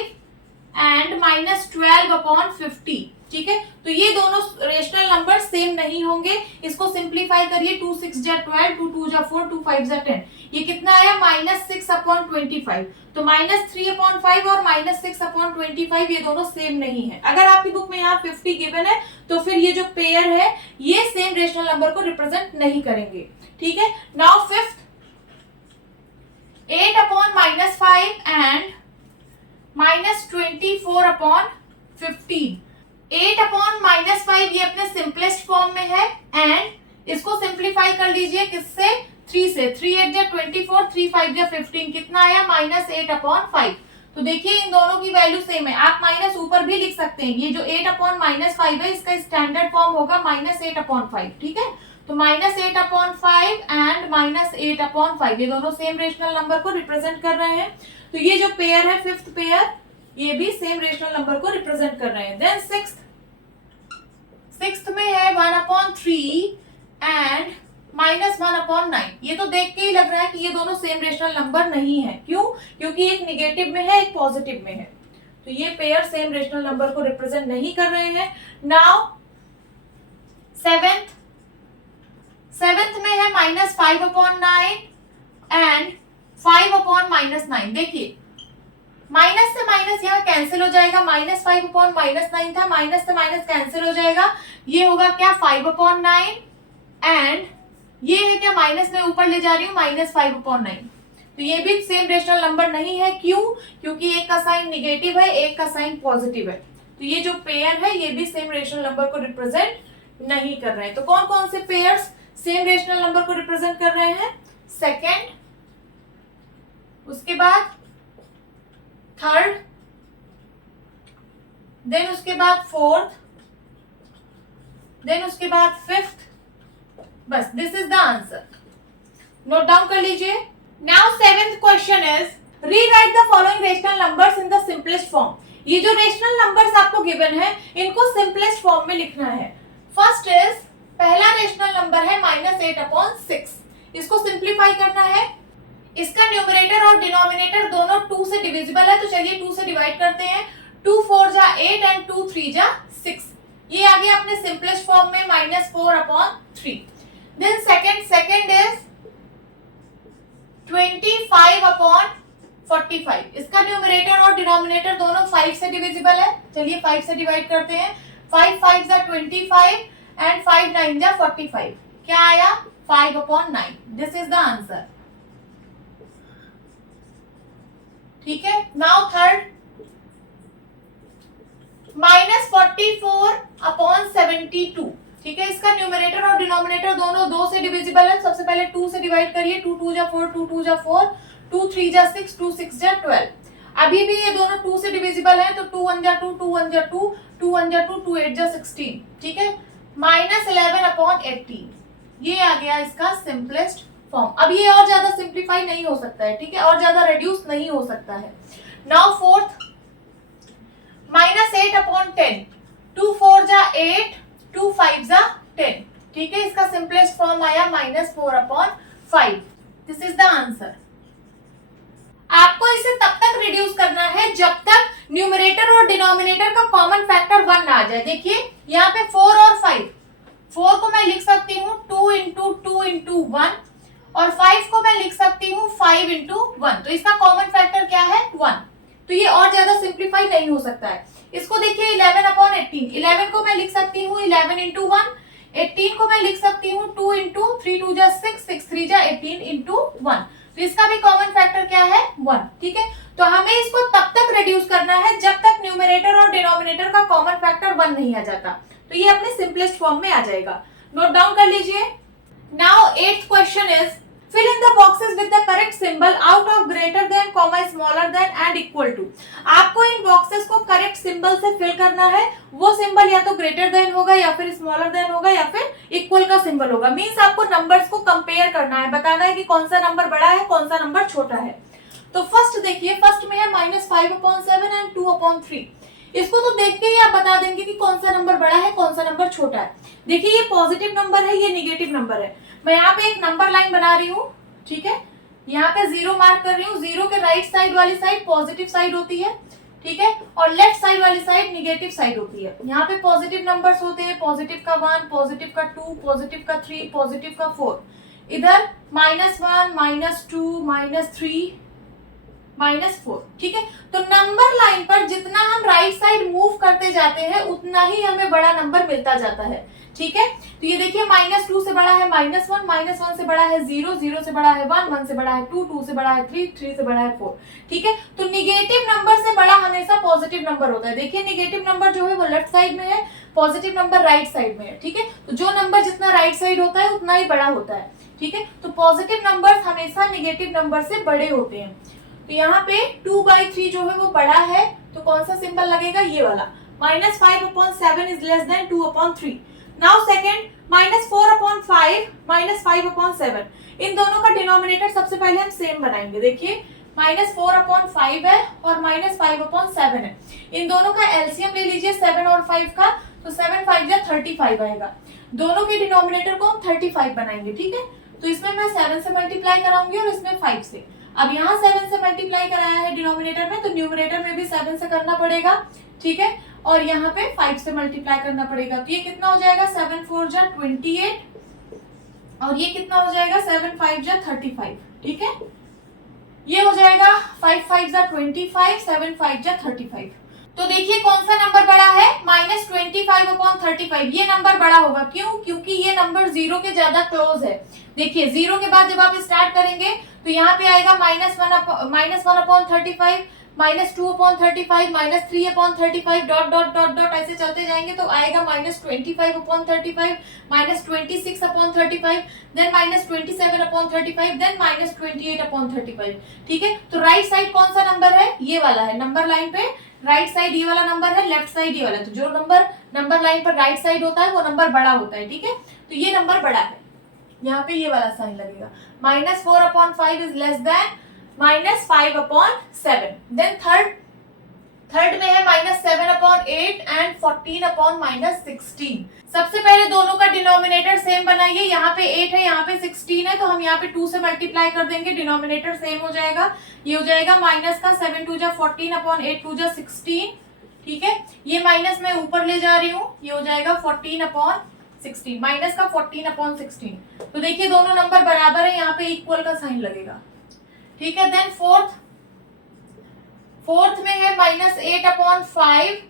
एंड -12/50, ठीक है। तो ये दोनों रेशनल नंबर सेम नहीं होंगे, इसको सिंप्लीफाई करिए, 2 6 जा 12, 2 2 जा 4, 2 5 जा 10, ये कितना आया -6/25। तो -3/5 और -6/25 ये दोनों सेम नहीं है। अगर आपकी बुक में यहाँ 50 गिवन है तो फिर ये जो पेयर है ये सेम रेशनल नंबर को रिप्रेजेंट नहीं करेंगे, ठीक है। Now fifth, 8/-5 and -24/15। 8/-5 ये अपने सिंपलेस्ट फॉर्म में है एंड इसको सिंप्लीफाई कर लीजिए किससे, 3 से। 3 8 जा 24, 3 5 जा 15, कितना आया -8/5। तो देखिए इन दोनों की वैल्यू सेम है, आप माइनस ऊपर भी लिख सकते हैं। ये जो 8/-5 है इसका स्टैंडर्ड फॉर्म होगा -8/5, ठीक है। तो -8/5 एंड -8/5 ये दोनों सेम रेशनल नंबर को रिप्रेजेंट कर रहे हैं। तो ये जो पेयर है फिफ्थ पेयर ये भी सेम रेशनल नंबर को रिप्रेजेंट कर रहे हैं। देन सिक्स्थ में है 1/3 एंड -1/9। ये तो देख के ही लग रहा है कि ये दोनों सेम रेशनल नंबर नहीं है। क्यों? क्योंकि एक निगेटिव में है एक पॉजिटिव में है, तो ये पेयर सेम रेशनल नंबर को रिप्रेजेंट नहीं कर रहे हैं। नाउ सेवेंथ में है -5/9 एंड 5/-9। देखिए माइनस से माइनस यहाँ कैंसिल हो जाएगा, -5/-9 था, माइनस से माइनस कैंसिल हो जाएगा, ये होगा क्या 5/9 एंड ये है क्या माइनस में ऊपर ले जा रही हूँ -5/9। तो ये भी सेम रेशनल नंबर नहीं है। क्यों? क्योंकि एक का साइन निगेटिव है एक का साइन पॉजिटिव है, तो ये जो पेयर है ये भी सेम रेशनल नंबर को रिप्रेजेंट नहीं कर रहे हैं। तो कौन कौन से पेयर्स सेम रेशनल नंबर को रिप्रेजेंट कर रहे हैं? सेकेंड, उसके बाद थर्ड, देन उसके बाद फोर्थ, देन उसके बाद फिफ्थ। बस this is the answer, note down कर लीजिए। Now seventh question is rewrite the following rational numbers in the simplest form. ये जो रेशनल नंबर्स आपको गिवन है इनको सिंपलेस्ट फॉर्म में लिखना है। फर्स्ट इज पहला रेशनल नंबर है -8/6, इसको सिंप्लीफाई करना है। इसका न्यूमरेटर और डिनोमिनेटर दोनों 2 से डिविजिबल है, तो चलिए 2 से डिवाइड करते हैं। 2 4 जा 8 एंड 2 3 जा 6, ये आ गया अपने सिंपलेस्ट फॉर्म में -4/3। देन सेकंड इज 25/45, इसका न्यूमरेटर और डिनोमिनेटर दोनों 5 से डिविजिबल है, चलिए 5 से डिवाइड करते हैं। 5 5 जा 25 एंड 5 9 जा 45, क्या आया 5/9। दिस इज द आंसर, ठीक है। नाउ थर्ड -44/72, ठीक है। इसका न्यूमरेटर और डिनोमिनेटर दोनों 2 से डिविजिबल है, सबसे पहले 2 से डिवाइड करिए। 2 2 जा 4, 2 2 जा 4, 2 3 जा 6, 2 6 जा 12। अभी भी ये दोनों 2 से डिविजिबल है, तो 2 1 जा 2, 2 1 जा 2, 2 1 जा 2, 2 8 जा 16, ठीक है। -11/18, ये आ गया इसका सिंपलेस्ट फॉर्म। अब ये और ज्यादा सिंप्लीफाई नहीं हो सकता है, ठीक है, और ज्यादा रिड्यूस नहीं हो सकता है। नाउ फोर्थ -8/10, 2 4 जा 8, 2 5 जा 10, ठीक है। इसका सिंपलेस्ट फॉर्म आया -4/5। This is the answer. आपको इसे तब तक रिड्यूस करना है जब तक न्यूमरेटर और डिनोमिनेटर का कॉमन फैक्टर 1 ना आ जाए। देखिए यहाँ पे 4 और 5, 4 को मैं लिख सकती हूँ 2 × 2 × 1 और 5 को मैं लिख सकती हूँ 5 × 1, तो इसका कॉमन फैक्टर क्या है 1। तो ये और ज्यादा सिंप्लीफाई नहीं हो सकता है। इसको देखिए 11/18, 11 को मैं लिख सकती हूँ 11 × 1, 18 को मैं लिख सकती हूँ 2 × 3 2 जा 6, 6 3 जा 18 × 1, तो इसका भी कॉमन फैक्टर क्या है 1, ठीक है। तो हमें इसको तब तक रिड्यूस करना है जब तक न्यूमरेटर और डिनोमिनेटर का कॉमन फैक्टर 1 नहीं आ जाता, तो ये अपने सिंपलेस्ट फॉर्म में आ जाएगा। नोट डाउन कर लीजिए। Now 8th question is fill in the boxes with the correct symbol out of greater than, smaller than and equal to। आपको इन बॉक्सेस को करेक्ट सिंबल से फिल करना है। वो सिंबल या तो ग्रेटर देन होगा या फिर स्मॉलर देन होगा या फिर इक्वल का सिंबल होगा। मीन्स आपको नंबर्स को कंपेयर करना है, बताना है कि कौन सा नंबर बड़ा है कौन सा नंबर छोटा है। तो फर्स्ट देखिए, फर्स्ट में है -5/7 एंड 2/3। इसको तो देख के ही आप बता देंगे कि कौन सा नंबर बड़ा है कौन सा नंबर छोटा है। देखिए ये पॉजिटिव नंबर है, ये निगेटिव नंबर है। मैं यहाँ पे एक नंबर लाइन बना रही हूँ, ठीक है, यहाँ पे 0 मार्क कर रही हूँ। 0 के राइट साइड वाली साइड पॉजिटिव साइड होती है, ठीक है, और लेफ्ट साइड वाली साइड निगेटिव साइड होती है। यहाँ पे पॉजिटिव नंबर्स होते हैं, पॉजिटिव का 1, पॉजिटिव का 2, पॉजिटिव का 3, पॉजिटिव का 4। इधर -1, -2, -3, -4, ठीक है। तो नंबर लाइन पर जितना हम राइट साइड मूव करते जाते हैं उतना ही हमें बड़ा नंबर मिलता जाता है, ठीक है। तो ये देखिए -2 से बड़ा है -1, -1 से बड़ा है 0, 0 से बड़ा है 1, 1 से बड़ा है 2, 2 से बड़ा है 3, 3 से बड़ा है 4, ठीक है। तो निगेटिव नंबर से बड़ा हमेशा पॉजिटिव नंबर होता है। देखिए निगेटिव नंबर जो है वो लेफ्ट साइड में है, पॉजिटिव नंबर राइट साइड में है, ठीक है। तो जो नंबर जितना राइट साइड होता है उतना ही बड़ा होता है, ठीक है। तो पॉजिटिव नंबर हमेशा निगेटिव नंबर से बड़े होते हैं। तो यहाँ पे 2/3 जो है वो बड़ा है, तो कौन सा सिंबल लगेगा, ये वाला। -5/7 is less then 2/3। Now second, -4/5 -5/7। इन दोनों का डिनोमिनेटर सबसे पहले हम सेम बनाएंगे। देखिए -4/5 है और -5/7 है। इन दोनों का एलसीएम ले लीजिए 7 और 5 का, तो 7 5 या 35 आएगा। दोनों के डिनोमिनेटर को हम 35 बनाएंगे, ठीक है। तो इसमें मैं 7 से मल्टीप्लाई कराऊंगी और इसमें 5 से। अब यहाँ 7 से मल्टीप्लाई कराया है डिनोमिनेटर में, तो न्यूमरेटर में भी 7 से करना पड़ेगा, ठीक है। और यहाँ पे 5 से मल्टीप्लाई करना पड़ेगा। तो ये कितना हो जाएगा, 7 4 जा 28, और ये कितना हो जाएगा, 7 5 जा 35, ठीक है। ये हो जाएगा 5 5 जा 25, 7 5 जा 35। तो देखिए कौन सा नंबर बड़ा है, -25/35। ये नंबर बड़ा होगा, क्यों, क्योंकि ये नंबर 0 के ज्यादा क्लोज है। देखिए 0 के बाद जब आप स्टार्ट करेंगे तो यहाँ पे आएगा -1/35, -2/35, -3/35, डॉट डॉट डॉट डॉट ऐसे चलते जाएंगे, तो आएगा -25/35, -26/35, देन -27/35, देन -28/35, ठीक है। तो राइट साइड कौन सा नंबर है, ये वाला है। नंबर लाइन पे राइट साइड ये वाला नंबर है, लेफ्ट साइड ये वाला। तो जो नंबर लाइन पर राइट साइड होता है वो नंबर बड़ा होता है, ठीक है। तो ये नंबर बड़ा है, यहाँ पे ये वाला साइन लगेगा। -4/5 is less than -5/7। Then third में है -7/8 एंड 14/-16। सबसे पहले दोनों का डिनोमिनेटर सेम बनाइए। यहाँ पे 8 है, यहाँ पे 16 है, तो हम यहाँ पे 2 से मल्टीप्लाई कर देंगे, डिनोमिनेटर सेम हो जाएगा। ये हो जाएगा माइनस का 7 2 जा 14/8 2 जा 16, ठीक है। ये माइनस मैं ऊपर ले जा रही हूँ, ये हो जाएगा 14/16, माइनस का 14/16। तो देखिए दोनों नंबर बराबर है, यहाँ पे इक्वल का साइन लगेगा, ठीक है। देन फोर्थ में है -8/5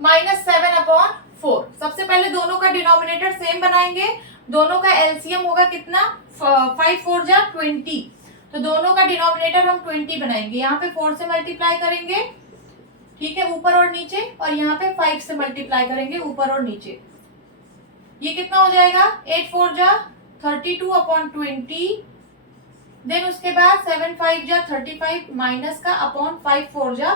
-7/4। सबसे पहले दोनों का डिनोमिनेटर सेम बनाएंगे, दोनों का एलसीएम होगा कितना, 5 4 जा 20। तो दोनों का डिनोमिनेटर हम 20 बनाएंगे। यहाँ पे 4 से मल्टीप्लाई करेंगे, ठीक है, ऊपर और नीचे, और यहाँ पे 5 से मल्टीप्लाई करेंगे ऊपर और नीचे। ये कितना हो जाएगा, 8 4 जा 32/20। देन उसके बाद 7 5 जा 35 माइनस का अपॉन 5 4 जा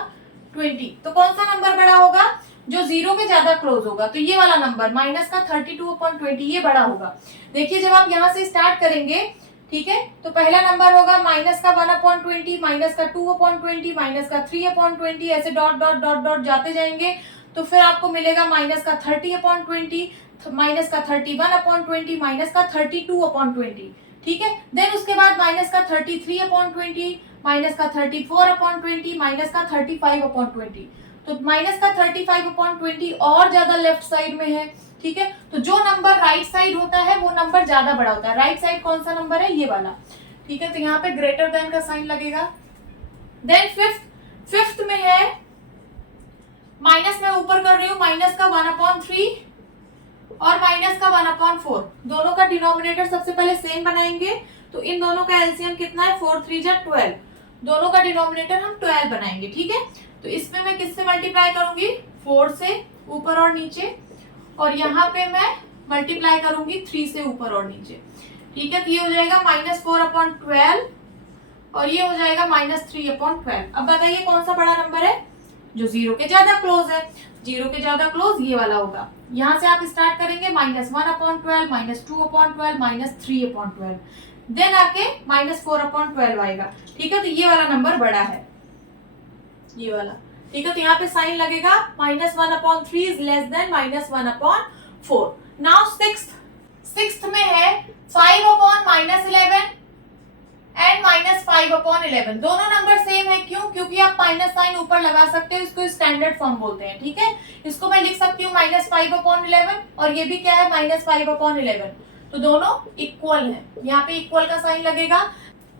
20। तो कौन सा नंबर बड़ा होगा, जो 0 के ज्यादा क्लोज होगा। तो ये वाला नंबर माइनस का 32/20 ये बड़ा होगा। देखिए जब आप यहाँ से स्टार्ट करेंगे, ठीक है, तो पहला नंबर होगा माइनस का 1/20, माइनस का 2/20, माइनस का 3/20, ऐसे डॉट डॉट डॉट डॉट जाते जाएंगे। तो फिर आपको मिलेगा माइनस का 30/20, माइनस का 31/20, माइनस का 32/20, ठीक है। देन उसके बाद माइनस का 33/20, माइनस का 34/20, माइनस का 35/20। तो माइनस का 35/20 और ज्यादा लेफ्ट साइड में है, ठीक है। तो जो नंबर राइट साइड होता है वो नंबर ज्यादा बड़ा होता है। राइट साइड कौन सा नंबर है, ये वाला, ठीक है। तो यहाँ पे ग्रेटर देन का साइन लगेगा। देन फिफ्थ में है, माइनस में ऊपर कर रही हूँ, माइनस का 1/3 और माइनस का 1/4। दोनों का डिनोमिनेटर सबसे पहले सेम बनाएंगे, तो इन दोनों का एलसीएम कितना है, 4 3 जा 12। दोनों का डिनोमिनेटर हम 12 बनाएंगे, ठीक है। तो इसमें मैं किससे मल्टीप्लाई करूंगी, 4 से ऊपर और नीचे, और यहाँ पे मैं मल्टीप्लाई करूंगी 3 से ऊपर और नीचे, ठीक है। तो ये हो जाएगा -4/12 और ये हो जाएगा -3/12। अब बताइए कौन सा बड़ा नंबर है, जो 0 के ज्यादा क्लोज है। 0 के ज्यादा क्लोज ये वाला होगा। यहाँ से आप स्टार्ट करेंगे -1/12, -2/12, -3/12, देन आके -4/12 आएगा। ठीक है, तो ये वाला नंबर बड़ा है, ये वाला। ठीक है, तो यहाँ पे साइन लगेगा -1/3 is less then -1/4। Now sixth में है 5/-11 एंड -5/11। दोनों नंबर सेम है, क्यों? क्योंकि आप माइनस साइन ऊपर लगा सकते हो, इसको स्टैंडर्ड फॉर्म बोलते हैं। ठीक है, इसको मैं लिख सकती हूँ -5/11 और ये भी क्या है -5/11, तो दोनों इक्वल है। यहाँ पे इक्वल का साइन लगेगा।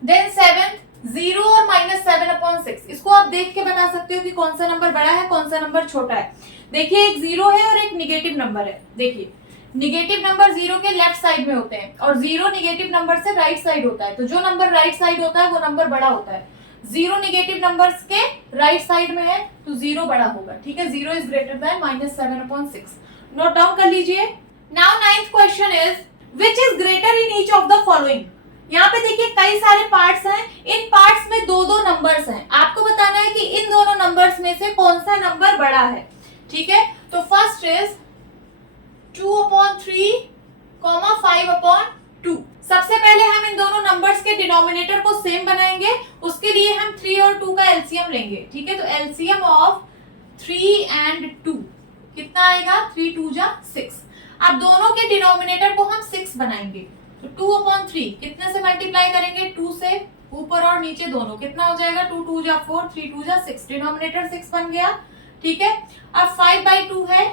देन 7 0 और -7/6, इसको आप देख के बता सकते हो कि कौन सा नंबर बड़ा है कौन सा नंबर छोटा है। देखिए, एक 0 है और एक निगेटिव नंबर है। देखिए, निगेटिव नंबर 0 के लेफ्ट साइड में होते हैं और 0 निगेटिव नंबर से राइट साइड होता है, तो जो नंबर राइट साइड होता है वो नंबर बड़ा होता है। 0 निगेटिव नंबर्स के राइट साइड में है तो 0 बड़ा होगा। ठीक है, 0 is greater than -7/6। Note down कर लीजिए। Now 9th question is which is greater in each of the following. यहाँ पे देखिए कई सारे पार्ट्स हैं, इन पार्ट्स में दो दो नंबर्स हैं। आपको बताना है कि इन दोनों नंबर्स में से कौन सा नंबर बड़ा है। ठीक है, तो फर्स्ट इज 2/3, 5/2। सबसे पहले हम इन दोनों नंबर्स के डिनोमिनेटर को सेम बनाएंगे, उसके लिए हम 3 और 2 का एलसीएम लेंगे। ठीक है, तो एलसीएम ऑफ 3 and 2 कितना आएगा? 3 2 जा 6। अब दोनों के डिनोमिनेटर को हम 6 बनाएंगे, तो 2/3 कितने से मल्टीप्लाई करेंगे? 2 से। ऊपर और नीचे दोनों कितना हो जाएगा? 2 2 जा 4, 3 2 जा 6, डिनोमिनेटर 6 बन गया। ठीक है, अब 5/2 है,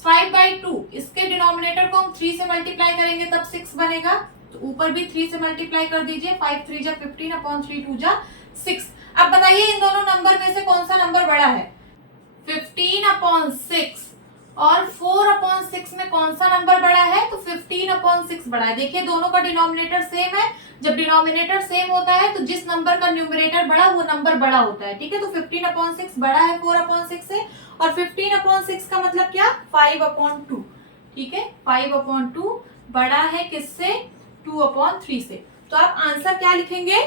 5/2 इसके डिनोमिनेटर को हम 3 से मल्टीप्लाई करेंगे तब 6 बनेगा, तो ऊपर भी 3 से मल्टीप्लाई कर दीजिए। 5 3 जा 15/3 2 जा 6। अब बताइए इन दोनों नंबर में से कौन सा नंबर बड़ा है? 15/6 और 4/6 में कौन सा नंबर बड़ा है? तो 15/6 बड़ा है। देखिए दोनों का डिनोमिनेटर सेम है, जब डिनोमिनेटर सेम होता है तो जिस नंबर का न्यूमरेटर बड़ा वो नंबर बड़ा होता है। ठीक है, तो 15/6 बड़ा है 4/6 से, और 15/6 का मतलब क्या? 5/2। ठीक है, 5/2 बड़ा है किससे? 2/3 से। तो आप आंसर क्या लिखेंगे?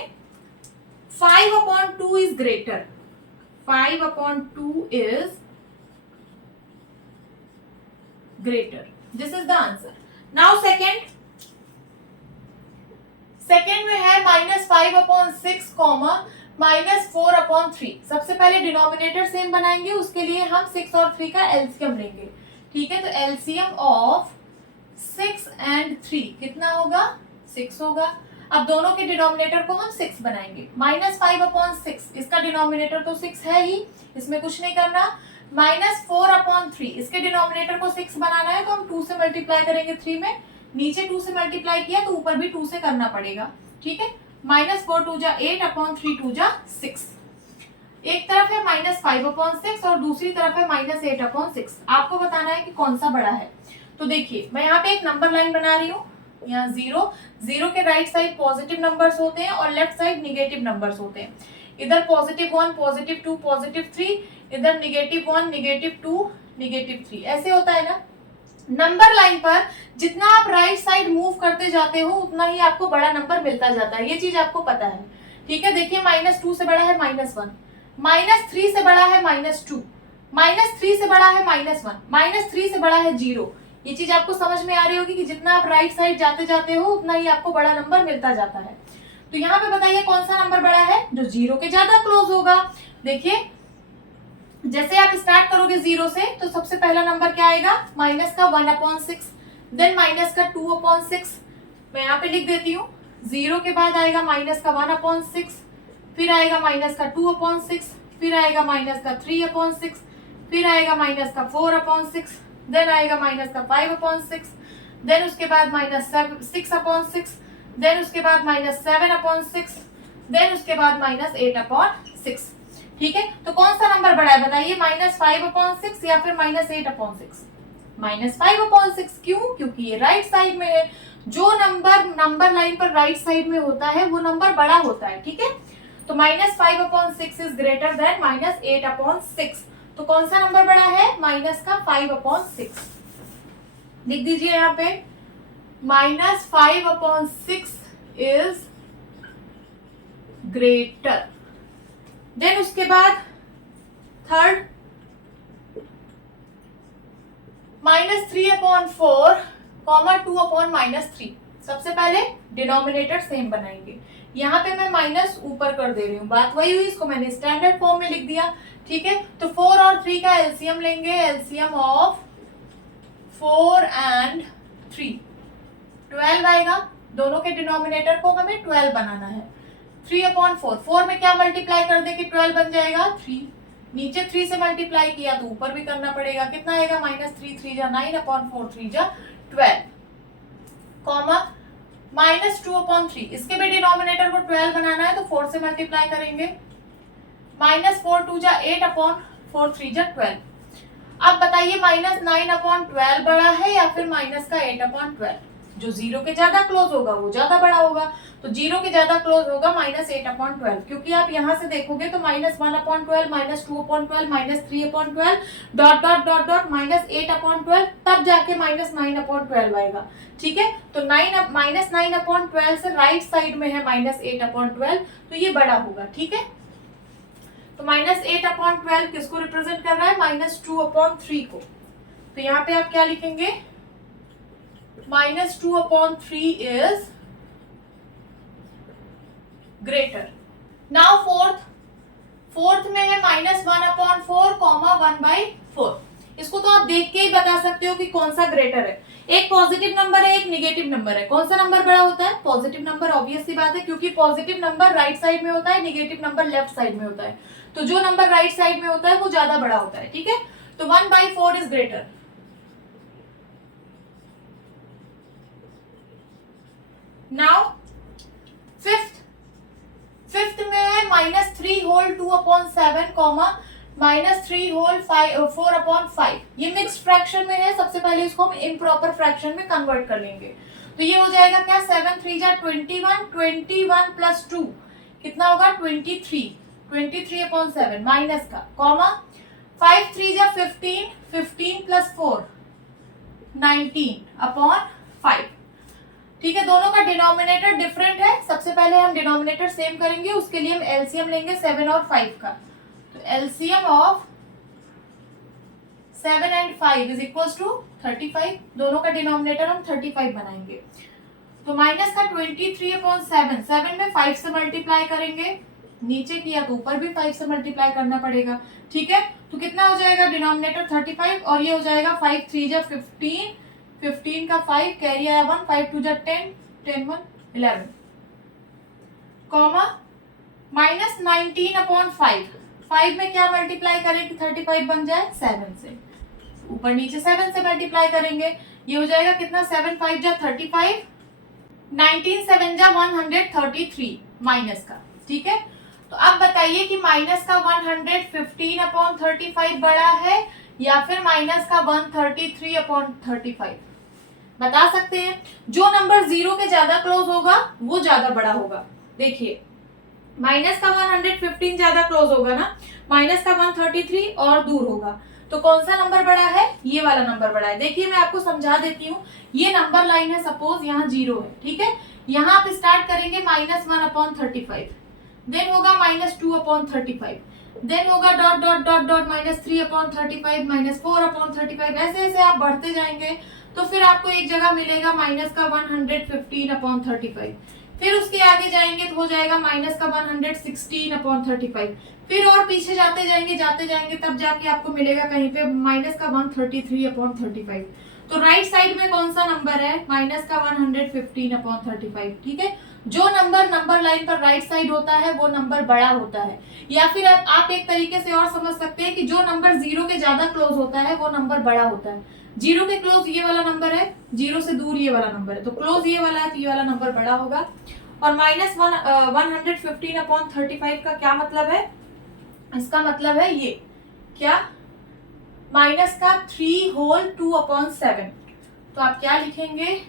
5/2 is greater. 5/2 is greater. This is the answer. Now second में है -5/6, -4/3। सबसे पहले डिनोमिनेटर सेम बनाएंगे, उसके लिए हम 6 और 3 का एलसीएम लेंगे। ठीक है, तो एलसीएम ऑफ 6 and 3 कितना होगा? 6 होगा। अब दोनों के डिनोमिनेटर को हम 6 बनाएंगे। -5/6 इसका डिनोमिनेटर तो 6 है ही, इसमें कुछ नहीं करना। -4/3 इसके डिनोमिनेटर को 6 बनाना है, तो हम 2 से मल्टीप्लाई करेंगे 3 में। नीचे 2 से मल्टीप्लाई किया तो ऊपर भी 2 से करना पड़ेगा। ठीक है, -4 2 जा 8/3 2 जा 6। एक तरफ है -5/6 और दूसरी तरफ है -8/6। आपको बताना है कि कौन सा बड़ा है। तो देखिए मैं यहाँ पे एक नंबर लाइन बना रही हूँ। यहाँ 0 के राइट साइड पॉजिटिव नंबर्स होते हैं और लेफ्ट साइड निगेटिव नंबर्स होते हैं। इधर +1 +2 +3, इधर -1 -2 -3, ऐसे होता है ना। नंबर लाइन पर जितना आप राइट साइड मूव करते जाते हो उतना ही आपको बड़ा नंबर मिलता जाता है, ये चीज आपको पता है। ठीक है, देखिए -2 से बड़ा है -1, -3 से बड़ा है -2, -3 से बड़ा है -1, -3 से बड़ा है 0। ये चीज आपको समझ में आ रही होगी कि जितना आप राइट साइड जाते जाते हो उतना ही आपको बड़ा नंबर मिलता जाता है। तो यहाँ पे बताइए कौन सा नंबर बड़ा है? जो 0 के ज्यादा क्लोज होगा। देखिए जैसे आप स्टार्ट करोगे 0 से, तो सबसे पहला नंबर क्या आएगा? -1/6, देन -2/6। मैं यहाँ पे लिख देती हूँ। 0 के बाद आएगा -1/6, फिर आएगा -2/6, फिर आएगा -3/6, फिर आएगा -4/6, देन आएगा -5/6, देन उसके बाद -6/6, देन उसके बाद -7/6, देन उसके बाद -8/6। ठीक है, तो कौन सा नंबर बड़ा है बताइए? -5/6 या फिर -8/6? -5/6। क्यों? क्योंकि ये राइट साइड में है। जो नंबर लाइन पर राइट साइड में होता है वो नंबर बड़ा होता है। ठीक है, तो -5/6 इज ग्रेटर देन -8/6। तो कौन सा नंबर बड़ा है? -5/6। लिख दीजिए यहाँ पे -5/6 इज ग्रेटर। देन उसके बाद थर्ड -3/4 कॉमा 2/-3। सबसे पहले डिनोमिनेटर सेम बनाएंगे। यहाँ पे मैं माइनस ऊपर कर दे रही हूँ, बात वही हुई, इसको मैंने स्टैंडर्ड फॉर्म में लिख दिया। ठीक है, तो 4 और 3 का एलसीएम लेंगे। एलसीएम ऑफ 4 and 3 12 आएगा। दोनों के डिनोमिनेटर को हमें 12 बनाना है। 3/4 4 में क्या मल्टीप्लाई कर दे कि 12 बन जाएगा 3। नीचे 3 से मल्टीप्लाई किया तो ऊपर भी करना पड़ेगा। कितना आएगा -3 3 जा 9/4 3 जा 12 कॉमा -2/3। इसके भी डिनोमिनेटर को 12 बनाना है तो 4 से मल्टीप्लाई करेंगे। -4 2 जा 8/4 3 जा 12। अब बताइए -9/12 बड़ा है या फिर माइनस का 8/12? जो जीरो के ज्यादा क्लोज होगा वो ज्यादा बड़ा होगा, तो जीरो के ज्यादा क्लोज होगा -8/12, क्योंकि आप यहाँ से देखोगे तो -1/12 -2/12 -3/12 डॉट डॉट डॉट डॉट -8/12 तब जाके -9/12 आएगा। ठीक है, तो -9/12 से राइट साइड में है -8/12, तो ये बड़ा होगा। ठीक है, तो -8/12 किसको रिप्रेजेंट कर रहा है? -2/3 को। तो यहाँ पे आप क्या लिखेंगे? -2/3 is greater. Now फोर्थ में है -1/4 1/4। इसको तो आप देख के ही बता सकते हो कि कौन सा ग्रेटर है। एक पॉजिटिव नंबर है, एक निगेटिव नंबर है। कौन सा नंबर बड़ा होता है? Positive number. ऑब्वियस सी बात है, क्योंकि पॉजिटिव नंबर राइट साइड में होता है, निगेटिव नंबर लेफ्ट साइड में होता है। तो जो नंबर राइट साइड में होता है वो ज्यादा बड़ा होता है। ठीक है, तो 1/4 इज ग्रेटर। नाउ फिफ्थ में है -3 होल 2/7 कॉमा -3 होल 4/5। ये मिक्स्ड फ्रैक्शन में है। सबसे पहले इसको हम इम्प्रॉपर फ्रैक्शन में कन्वर्ट कर लेंगे। तो ये हो जाएगा क्या? 7 3 जा 21 21 प्लस 2 कितना होगा? 23/7 माइनस का कॉमा 5 3 जा 15 15 प्लस 4 19/5। ठीक है, दोनों का डिनोमिनेटर डिफरेंट है। सबसे पहले हम डिनोमिनेटर सेम करेंगे, उसके लिए हम एलसीएम लेंगे 7 और 5 का। तो LCM of 7 and 5 is equals to 35। दोनों का डिनोमिनेटर हम 35 बनाएंगे। तो माइनस का 23/7 7 में 5 से मल्टीप्लाई करेंगे, नीचे किया तो ऊपर भी 5 से मल्टीप्लाई करना पड़ेगा। ठीक है, तो कितना हो जाएगा? डिनोमिनेटर 35 और ये हो जाएगा 5 3 जा 15 15 का 5 कैरी आया 1 5 2 जा 10 10 1 11 कॉमा -19/5 5 में क्या मल्टीप्लाई करें कि 35 बन जाए? 7 से। ऊपर नीचे 7 से मल्टीप्लाई करेंगे, ये हो जाएगा कितना? 7 5 जा 35 19 7 जा 133 माइनस का। ठीक है, तो अब बताइए कि माइनस का 115/35 बड़ा है या फिर माइनस का 133/35? बता सकते हैं। जो नंबर जीरो के ज्यादा क्लोज होगा वो ज्यादा बड़ा होगा। देखिए, माइनस का 115 ज्यादा क्लोज होगा ना, माइनस का 133 और दूर होगा, तो कौन सा नंबर बड़ा है? ये वाला नंबर बड़ा है। देखिए, मैं आपको समझा देती हूँ। ये नंबर लाइन है, सपोज यहाँ 0 है। ठीक है, यहाँ आप स्टार्ट करेंगे -1/35, देन होगा -2/35, देन होगा डॉट डॉट डॉट डॉट -3/35 -4/35। ऐसे ऐसे आप बढ़ते जाएंगे तो फिर आपको एक जगह मिलेगा माइनस का 115/35। फिर उसके आगे जाएंगे तो हो जाएगा माइनस का 116/35। फिर और पीछे जाते जाएंगे तब जाके आपको मिलेगा कहीं पे माइनस का 133/35। तो राइट साइड में कौन सा नंबर है? माइनस का 115/35। ठीक है, जो नंबर लाइन पर राइट साइड होता है वो नंबर बड़ा होता है। या फिर आप एक तरीके से और समझ सकते हैं कि जो नंबर जीरो के ज्यादा क्लोज होता है वो नंबर बड़ा होता है। जीरो के क्लोज ये वाला नंबर है, जीरो से दूर ये वाला नंबर है, तो क्लोज ये वाला है तो ये वाला नंबर बड़ा होगा। और -115/35 का क्या मतलब है? इसका मतलब है ये क्या? माइनस का 3 होल 2/7। तो आप क्या लिखेंगे?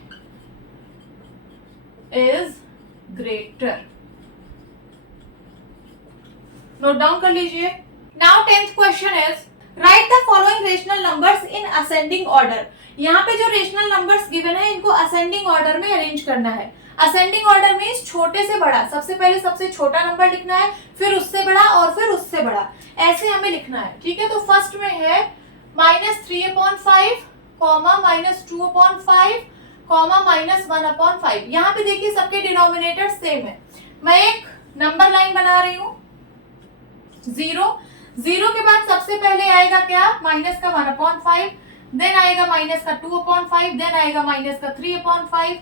Is greater. नोट डाउन कर लीजिए। Now 10th question is right the following rational numbers in ascending order. यहाँ पे जो रेशनल नंबर्स गिवन है इनको असेंडिंग ऑर्डर में अरेंज करना है। असेंडिंग ऑर्डर मींस छोटे से बड़ा। सबसे पहले सबसे छोटा नंबर लिखना है, फिर उससे बड़ा और फिर उससे बड़ा। ऐसे हमें लिखना है, ठीक है। तो फर्स्ट में है -3/5 कॉमा -2/5 कॉमा -1/5। यहाँ पे देखिए सबके डिनोमिनेटर सेम है। मैं एक नंबर लाइन बना रही हूँ, 0 0 के बाद सबसे पहले आएगा क्या, माइनस का 1/5, देन आएगा माइनस का 2/5, देन आएगा माइनस का 3/5,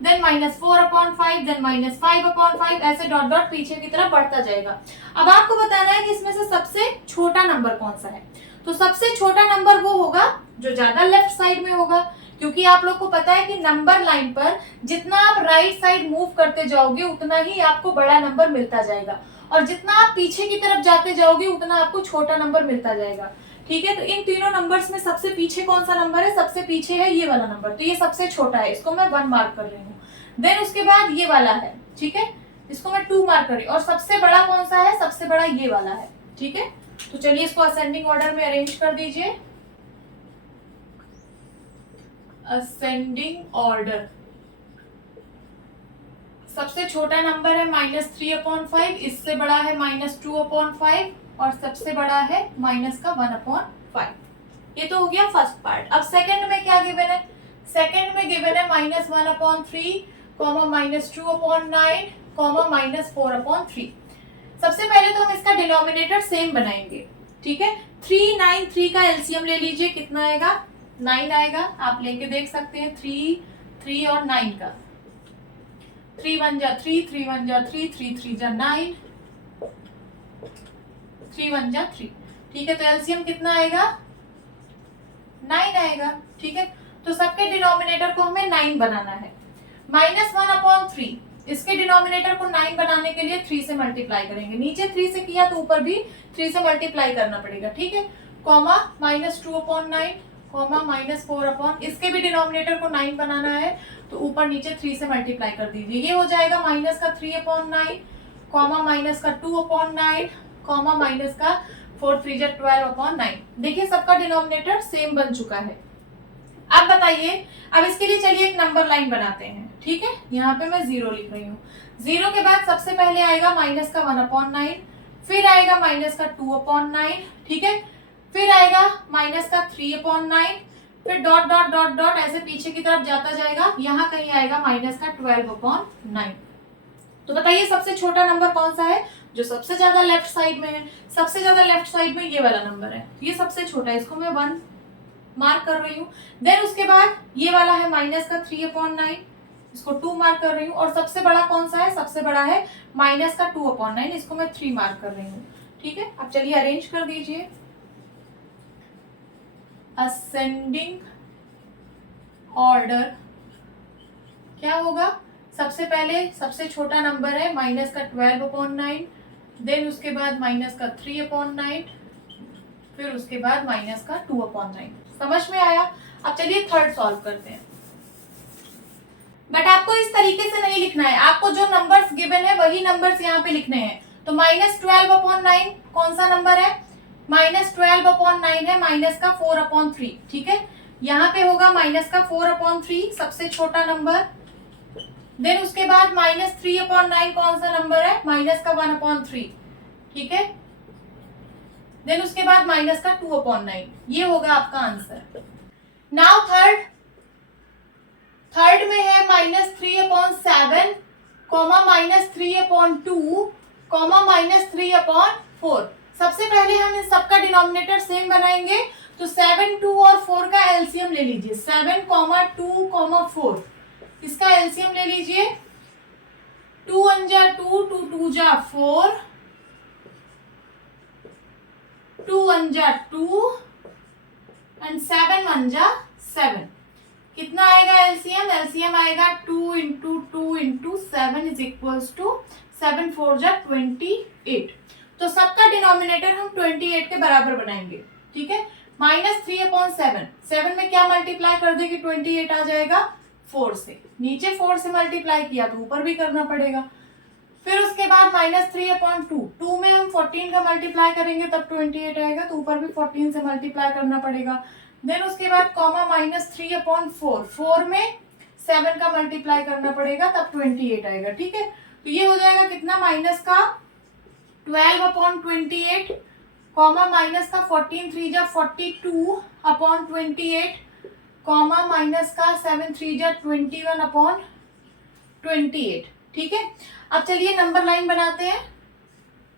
देन -4/5, देन -5/5, ऐसे डॉट डॉट पीछे की तरफ बढ़ता जाएगा। अब आपको बताना है कि इसमें से सबसे छोटा नंबर कौन सा है। तो सबसे छोटा नंबर वो होगा जो ज्यादा लेफ्ट साइड में होगा, क्योंकि आप लोग को पता है कि नंबर लाइन पर जितना आप राइट साइड मूव करते जाओगे उतना ही आपको बड़ा नंबर मिलता जाएगा, और जितना आप पीछे की तरफ जाते जाओगे उतना आपको छोटा नंबर मिलता जाएगा, ठीक है। तो इन तीनों नंबर्स में सबसे पीछे कौन सा नंबर है, सबसे पीछे है ये वाला नंबर, तो ये सबसे छोटा है, इसको मैं 1 मार्क कर रही हूँ। देन उसके बाद ये वाला है, ठीक है, इसको मैं 2 मार्क कर रही हूँ। और सबसे बड़ा कौन सा है, सबसे बड़ा ये वाला है, ठीक है। तो चलिए इसको असेंडिंग ऑर्डर में अरेंज कर दीजिए। असेंडिंग ऑर्डर, सबसे छोटा नंबर है -3/5, इससे बड़ा है -2/5, और सबसे बड़ा है माइनस का 1/5। ये तो हो गया फर्स्ट पार्ट। अब सेकंड में क्या गिवन है, सेकंड में गिवन है -1/3 कॉमा -2/9 कॉमा -4/3। सबसे पहले तो हम इसका डिनोमिनेटर सेम बनाएंगे, ठीक है। 3 9 3 का एलसीएम ले लीजिए, कितना आएगा, 9 आएगा। आप लेके देख सकते हैं 3 3 और 9 का, 3 1 जा 3, 3 1 जा 3, 3 3 जा 9, 3 1 जा 3, ठीक है। तो एलसीएम कितना आएगा, 9 आएगा, ठीक है। तो सबके डिनोमिनेटर को हमें 9 बनाना है। -1/3, इसके डिनोमिनेटर को 9 बनाने के लिए 3 से मल्टीप्लाई करेंगे, नीचे 3 से किया तो ऊपर भी 3 से मल्टीप्लाई करना पड़ेगा, ठीक है। कॉमा -2/9 कॉमा -4, इसके भी डिनोमिनेटर को 9 बनाना है, तो ऊपर नीचे 3 से मल्टीप्लाई कर दीजिए। ये हो जाएगा -3/9 कॉमा -2/9 कॉमा -4 3 12/9। देखिए सबका डिनोमिनेटर सेम बन चुका है। अब बताइए, अब इसके लिए चलिए एक नंबर लाइन बनाते हैं, ठीक है। यहाँ पे मैं 0 लिख रही हूँ। 0 के बाद सबसे पहले आएगा माइनस का 1/9, फिर आएगा माइनस का 2/9, ठीक है, फिर आएगा माइनस का 3/9, फिर डॉट डॉट डॉट डॉट ऐसे पीछे की तरफ जाता जाएगा, यहाँ कहीं आएगा माइनस का 12/9। तो बताइए सबसे छोटा नंबर कौन सा है, जो सबसे ज्यादा लेफ्ट साइड में है। सबसे ज्यादा लेफ्ट साइड में ये वाला नंबर है, ये सबसे छोटा है, इसको मैं 1 मार्क कर रही हूँ। देन उसके बाद ये वाला है माइनस का 3/9, इसको 2 मार्क कर रही हूँ। और सबसे बड़ा कौन सा है, सबसे बड़ा है माइनस का 2/9, इसको मैं 3 मार्क कर रही हूँ, ठीक है। अब चलिए अरेंज कर दीजिए। असेंडिंग ऑर्डर क्या होगा, सबसे पहले सबसे छोटा नंबर है माइनस का 12/9, देन उसके बाद माइनस का 3/9, फिर उसके बाद माइनस का 2/9। समझ में आया। अब चलिए थर्ड सॉल्व करते हैं। बट आपको इस तरीके से नहीं लिखना है, आपको जो नंबर्स गिवन है वही नंबर्स यहाँ पे लिखने हैं। तो -12/9 कौन सा नंबर है, -12/9 है माइनस का 4/3, ठीक है। यहाँ पे होगा माइनस का 4/3 सबसे छोटा नंबर। देन उसके बाद -3/9 कौन सा नंबर है, माइनस का 1/3, ठीक है। देन उसके बाद माइनस का 2/9, ये होगा आपका आंसर। नाउ थर्ड में है -3/7 कॉमा -3/2 कॉमा -3/4। सबसे पहले हम इन सबका डिनोमिनेटर सेम बनाएंगे, तो 7 2 और 4 का एलसीएम ले लीजिए। 7 2 4, इसका एलसीएम ले लीजिए। 2 1 जा 2, 2 2 जा 4, 2 1 जा 2 एंड 7 1 जा 7। कितना आएगा एलसीएम, एलसीएम आएगा 2 into 2 into 7 is equals to 7 4 जा 28। तो सबका डिनोमिनेटर हम 28 के बराबर बनाएंगे, ठीक है। -3/7, 7 में क्या मल्टीप्लाई कर देगी, 28 आ जाएगा 4 से, नीचे 4 से मल्टीप्लाई किया तो ऊपर भी करना पड़ेगा। फिर उसके बाद -3/2, 2 में हम 14 का मल्टीप्लाई करेंगे तब 28 आएगा, तो ऊपर भी 14 से मल्टीप्लाई करना पड़ेगा। देन उसके बाद कॉमा -3/4, 4 में 7 का मल्टीप्लाई करना पड़ेगा तब 28 आएगा, ठीक है। तो ये हो जाएगा कितना, माइनस का 12/28 कॉमा माइनस का 14 3 जा 42 अपॉन 28, कॉमा माइनस का 7 3 जा 21 अपॉन 28। ठीक है, अब चलिए नंबर लाइन बनाते हैं।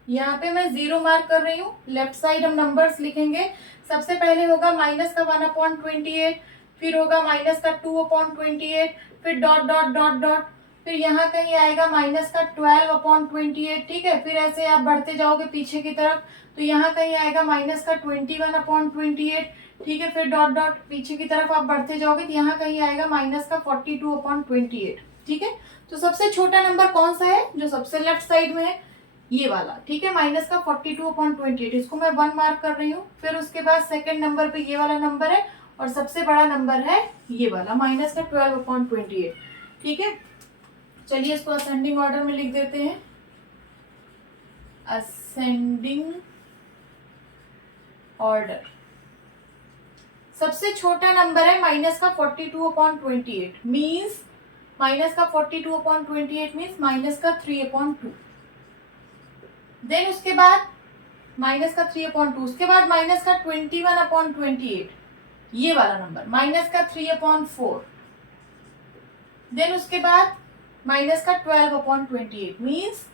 यहाँ पे मैं 0 मार्क कर रही हूँ, लेफ्ट साइड हम नंबर्स लिखेंगे। सबसे पहले होगा माइनस का 1 अपॉन 28, फिर होगा माइनस का 2 अपॉन 28, फिर डॉट डॉट डॉट डॉट, फिर यहाँ कहीं आएगा माइनस का 12 अपॉन 28। ठीक है, फिर ऐसे आप बढ़ते जाओगे पीछे की तरफ, तो यहाँ कहीं आएगा माइनस का 21 अपॉन 28। ठीक है, फिर डॉट डॉट पीछे की तरफ आप बढ़ते जाओगे तो यहाँ कहीं आएगा माइनस का 42 अपॉन 28। ठीक है, तो सबसे छोटा नंबर कौन सा है, जो सबसे लेफ्ट साइड में है, ये वाला। ठीक है, माइनस का 42 अपॉन 28, इसको मैं 1 मार्क कर रही हूँ। फिर उसके बाद सेकंड नंबर पे ये वाला नंबर है, और सबसे बड़ा नंबर है ये वाला माइनस का 12 अपॉन 28। ठीक है, चलिए इसको असेंडिंग ऑर्डर में लिख देते हैं। असेंडिंग ऑर्डर, सबसे छोटा नंबर है माइनस का 42 अपॉन 28, मीन्स माइनस का 42 अपॉन 28 मीन्स माइनस का 3 अपॉन 2। देन उसके बाद माइनस का 3 अपॉन 2, उसके बाद माइनस का 21 अपॉन 28, ये वाला नंबर माइनस का 3 अपॉन 4। देन उसके बाद माइनस का 12 अपॉन 28 मीन्स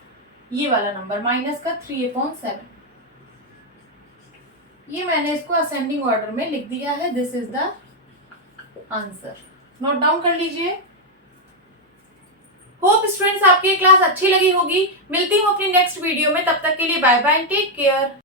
ये वाला नंबर माइनस का 3 अपॉन 7। ये मैंने इसको असेंडिंग ऑर्डर में लिख दिया है। This is the answer, note down कर लीजिए। होप स्टूडेंट्स आपकी क्लास अच्छी लगी होगी। मिलती हूँ अपनी नेक्स्ट वीडियो में, तब तक के लिए बाय बाय, टेक केयर।